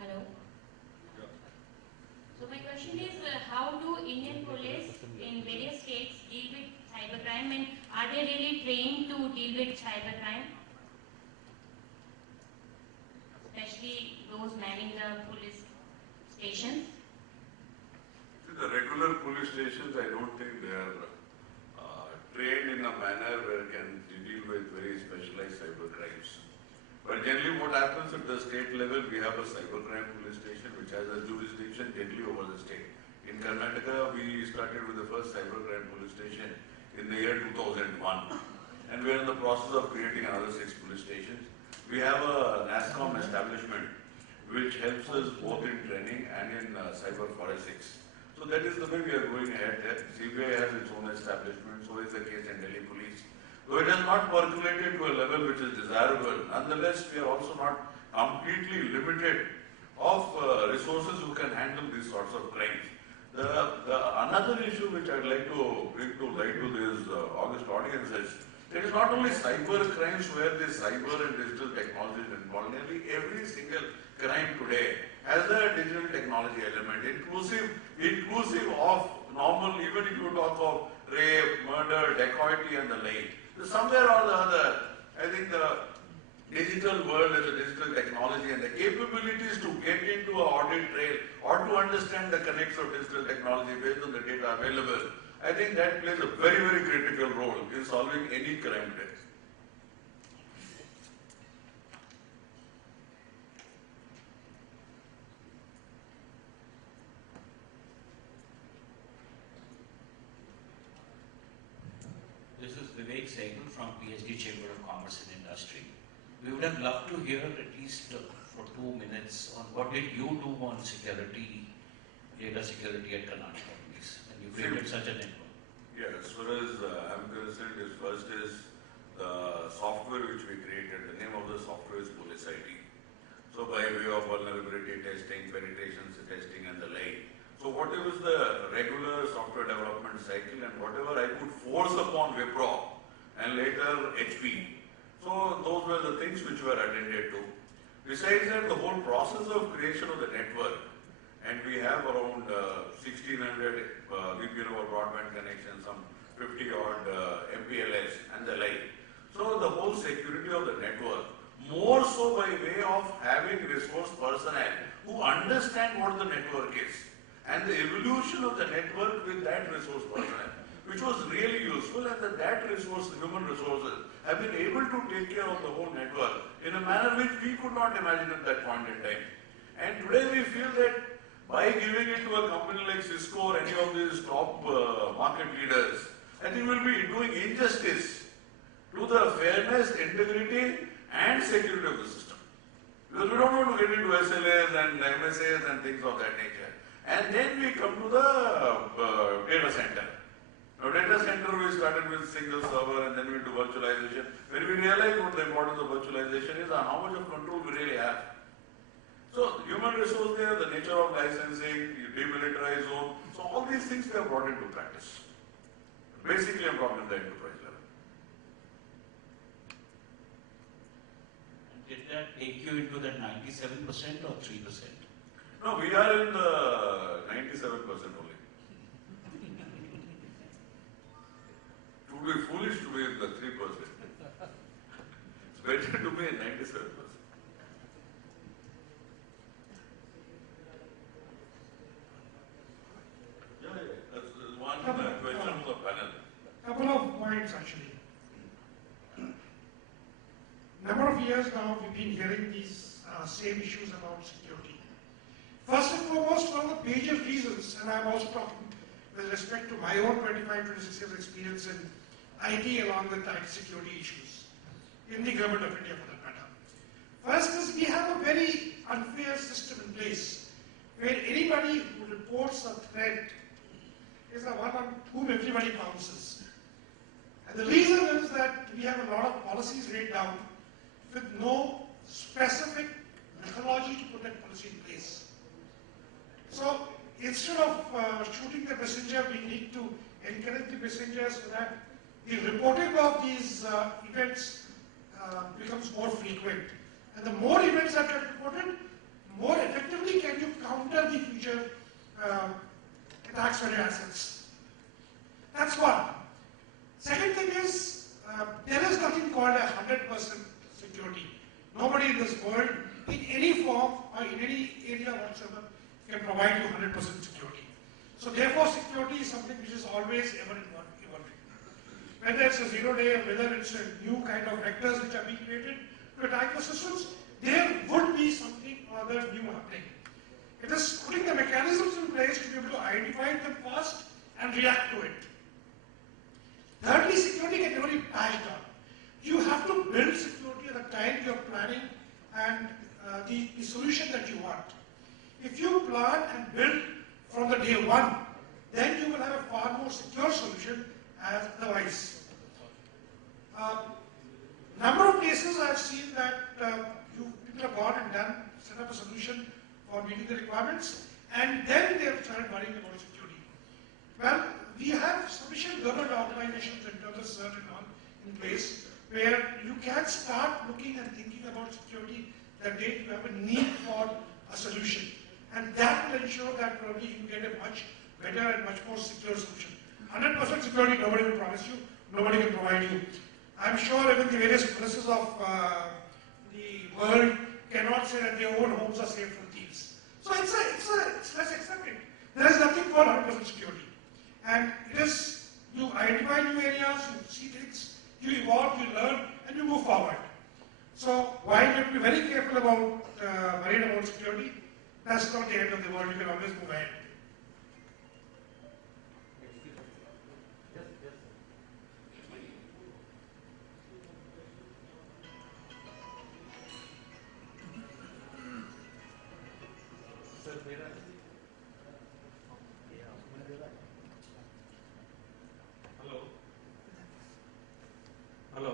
Hello. So my question is, how do Indian police in various states deal with cybercrime, and are they really trained to deal with cybercrime? Especially those manning the police stations. The regular police stations, I don't think they are trained in a manner where can deal with very specialized cyber crimes. But generally what happens at the state level, we have a cybercrime police station which has a jurisdiction generally over the state. In Karnataka, we started with the first cybercrime police station in the year 2001. And we are in the process of creating another 6 police stations. We have a NASCOM establishment which helps us both in training and in cyber forensics. So that is the way we are going ahead. CBI has its own establishment, so is the case in Delhi Police. Though it has not percolated to a level which is desirable, nonetheless we are also not completely limited of resources who can handle these sorts of crimes. Another issue which I would like to bring to light to this august audience is, it is not only cyber crimes where the cyber and digital technology is involved. Nearly every single crime today has a digital technology element, inclusive of normal, even if you talk of rape, murder, dacoity and the like. So somewhere or the other, I think the digital world is a digital technology, and the capabilities to get into an audit trail or to understand the connects of digital technology based on the data available, I think that plays a very, very critical role in solving any crime today. This is Vivek Sehgal from PhD Chamber of Commerce and Industry. We would have loved to hear at least for 2 minutes on what did you do on security, data security at Karnataka Police, when you created such a network. Yeah, as far as I'm concerned, first is the software which we created. The name of the software is Police IT. So by way of vulnerability testing, penetration testing and the like. So whatever is the regular software development cycle and whatever I could force upon Wipro and later HP. So those were the things which were attended to. Besides that, the whole process of creation of the network, and we have around 1600 VPN over broadband connections, some 50 odd MPLS and the like. So the whole security of the network, more so by way of having resource personnel who understand what the network is, and the evolution of the network with that resource personnel, which was really useful, and that resource, human resources, have been able to take care of the whole network in a manner which we could not imagine at that point in time. And today we feel that by giving it to a company like Cisco or any of these top market leaders, I think we'll be doing injustice to the fairness, integrity and security of the system. Because we don't want to get into SLAs and MSAs and things of that nature. And then we come to the data center. Now data center we started with single server and then we do virtualization. When we realize what the importance of virtualization is and how much of control we really have. So human resource there, the nature of licensing, demilitarized zone, so all these things we have brought into practice. Basically I'm talking at the enterprise level. Did that take you into that 97% or 3%? No, we are in the 97% only. It would be foolish to be in the 3%. It's better to be in 97%. Yeah. That's one question of the panel. Couple of points actually. Number of years now we've been hearing these same issues about security. First and foremost, one of the major reasons, and I'm also talking with respect to my own 25-26 years experience in IT along with IT security issues in the government of India for that matter. First is we have a very unfair system in place where anybody who reports a threat is the one on whom everybody bounces. And the reason is that we have a lot of policies laid down with no specific methodology to put that policy in place. So instead of shooting the messenger, we need to encourage the messenger so that the reporting of these events becomes more frequent. And the more events that are reported, more effectively can you counter the future attacks on your assets. That's one. Second thing is, there is nothing called a 100% security. Nobody in this world, in any form or in any area whatsoever, can provide you 100% security. So therefore, security is something which is always ever evolving. Whether it's a 0 day or whether it's a new kind of vectors which are being created to attack the systems, there would be something or other new happening. It is putting the mechanisms in place to be able to identify them fast and react to it. Thirdly, security can never be patched on. You have to build security at the time you're planning and the solution that you want. If you plan and build from the day one, then you will have a far more secure solution as otherwise. Number of cases I have seen that people have gone and done, set up a solution for meeting the requirements, and then they have started worrying about security. Well, we have sufficient government organizations in terms of SAARC and all in place where you can start looking and thinking about security the day you have a need for a solution. And that will ensure that probably you get a much better and much more secure solution. 100% security, nobody will promise you, nobody can provide you. I'm sure even the various places of the world cannot say that their own homes are safe from thieves. So let's accept it. There is nothing called 100% security. And it is, you identify new areas, you see things, you evolve, you learn, and you move forward. So while you have to be very careful about worrying about security, that's not the end of the world, you can always move ahead. Hello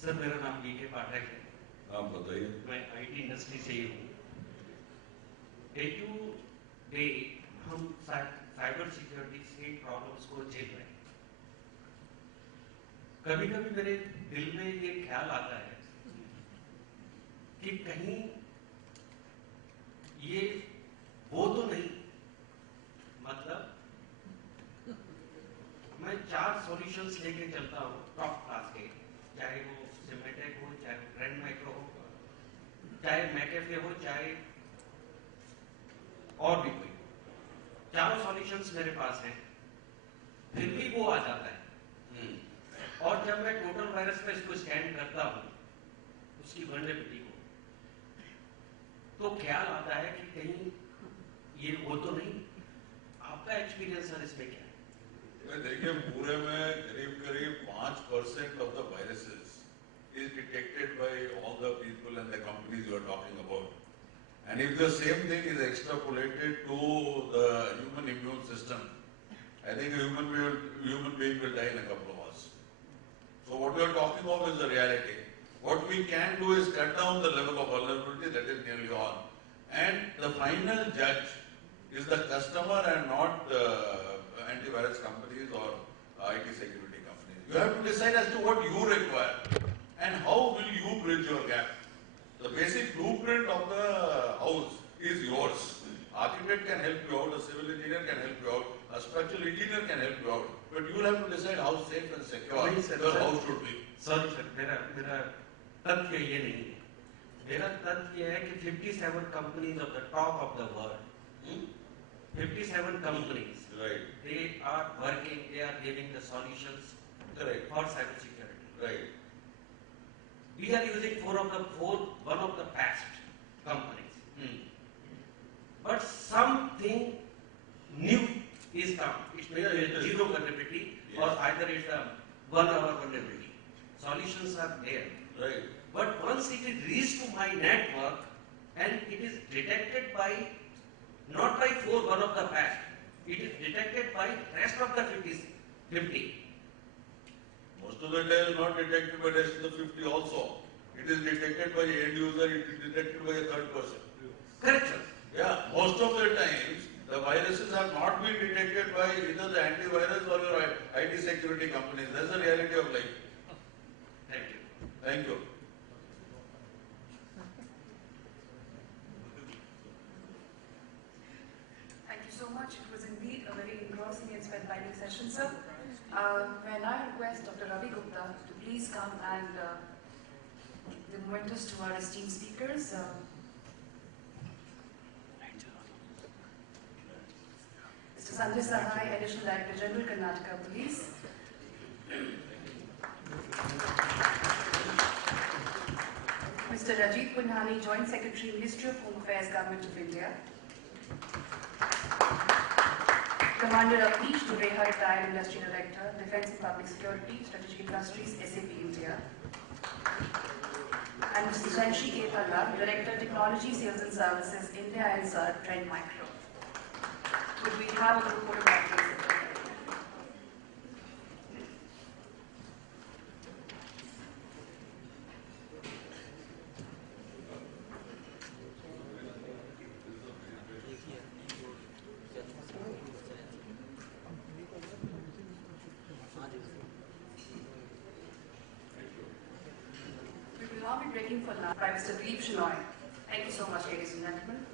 sir, मेरा नाम BK पाठक है। आप बताइए। मैं IT industry से ही हूँ। Day to day हम cyber security से प्रॉब्लम्स को झेल रहे हैं। कभी कभी मेरे दिल में ये ख्याल आता है कि कहीं ये वो तो नहीं, मतलब मैं 4 सॉल्यूशंस लेके चलता हूँ टॉप क्लास के, चाहे वो सिमेटेक हो, चाहे वो ट्रेंड माइक्रो हो, चाहे मैकेफे हो, चाहे और भी कोई, चारों सॉल्यूशंस मेरे पास हैं, फिर भी वो आ जाता है। और जब मैं टोटल वायरस पे इसको स्कैन करता हूँ, उसकी वल्नरेबिलिटी को, तो ख्याल आता है कि कहीं ये वो तो नहीं। आपका एक्सपीरियंस सर इसमें क्या है? देखिए पूरे में करीब 5% of the viruses is detected by all the people and the companies you are talking about. And if the same thing is extrapolated to the human immune system, I think a human being will die in a couple of hours. So what we are talking of is the reality. What we can do is cut down the level of vulnerability, that is nearly all. And the final judge is the customer and not the antivirus companies or IT security companies. You have to decide as to what you require and how will you bridge your gap. The basic blueprint of the house is yours. Architect can help you out, a civil engineer can help you out, a structural engineer can help you out, but you will have to decide how safe and secure your house should be. Sorry sir, मेरा तथ्य ये नहीं है. मेरा तथ्य है कि 57 companies of the top of the world, 57 companies, right? They are working, they are giving the solutions, correct, for cyber security. Right. We are using one of the best companies. But something new is come. It may be zero vulnerability, or either it's a 1 hour vulnerability. Solutions are there. Right. But once it is reached to my network and it is detected by, not by one of the best, it is detected by rest of the 50. Most of the time not detected by rest of the 50 also. It is detected by end user, it is detected by a third person. Correct, sir. Yeah, most of the times the viruses have not been detected by either the antivirus or your IT security companies. That's the reality of life. Thank you. Thank you. Thank you so much. It was indeed a very engrossing and spellbinding session, sir. When I request Dr. Ravi Gupta to please come and give momentous to our esteemed speakers. Mr. Sanjay Sahay, Additional Director General, Karnataka Police. Mr. Rajit Punhani, Joint Secretary, Ministry of Home Affairs, Government of India. Commander Avanish, Dureha, Retired Industry Director, Defense and Public Security, Strategic Industries, SAP India. And Mr. Sanjay, Bhalla, Director, Technology, Sales and Services, India and SAARC, Trend Micro. Could we have a group photograph, please? We will now be breaking for lunch by Mr. Dilip Shenoy. Thank you so much, ladies and gentlemen.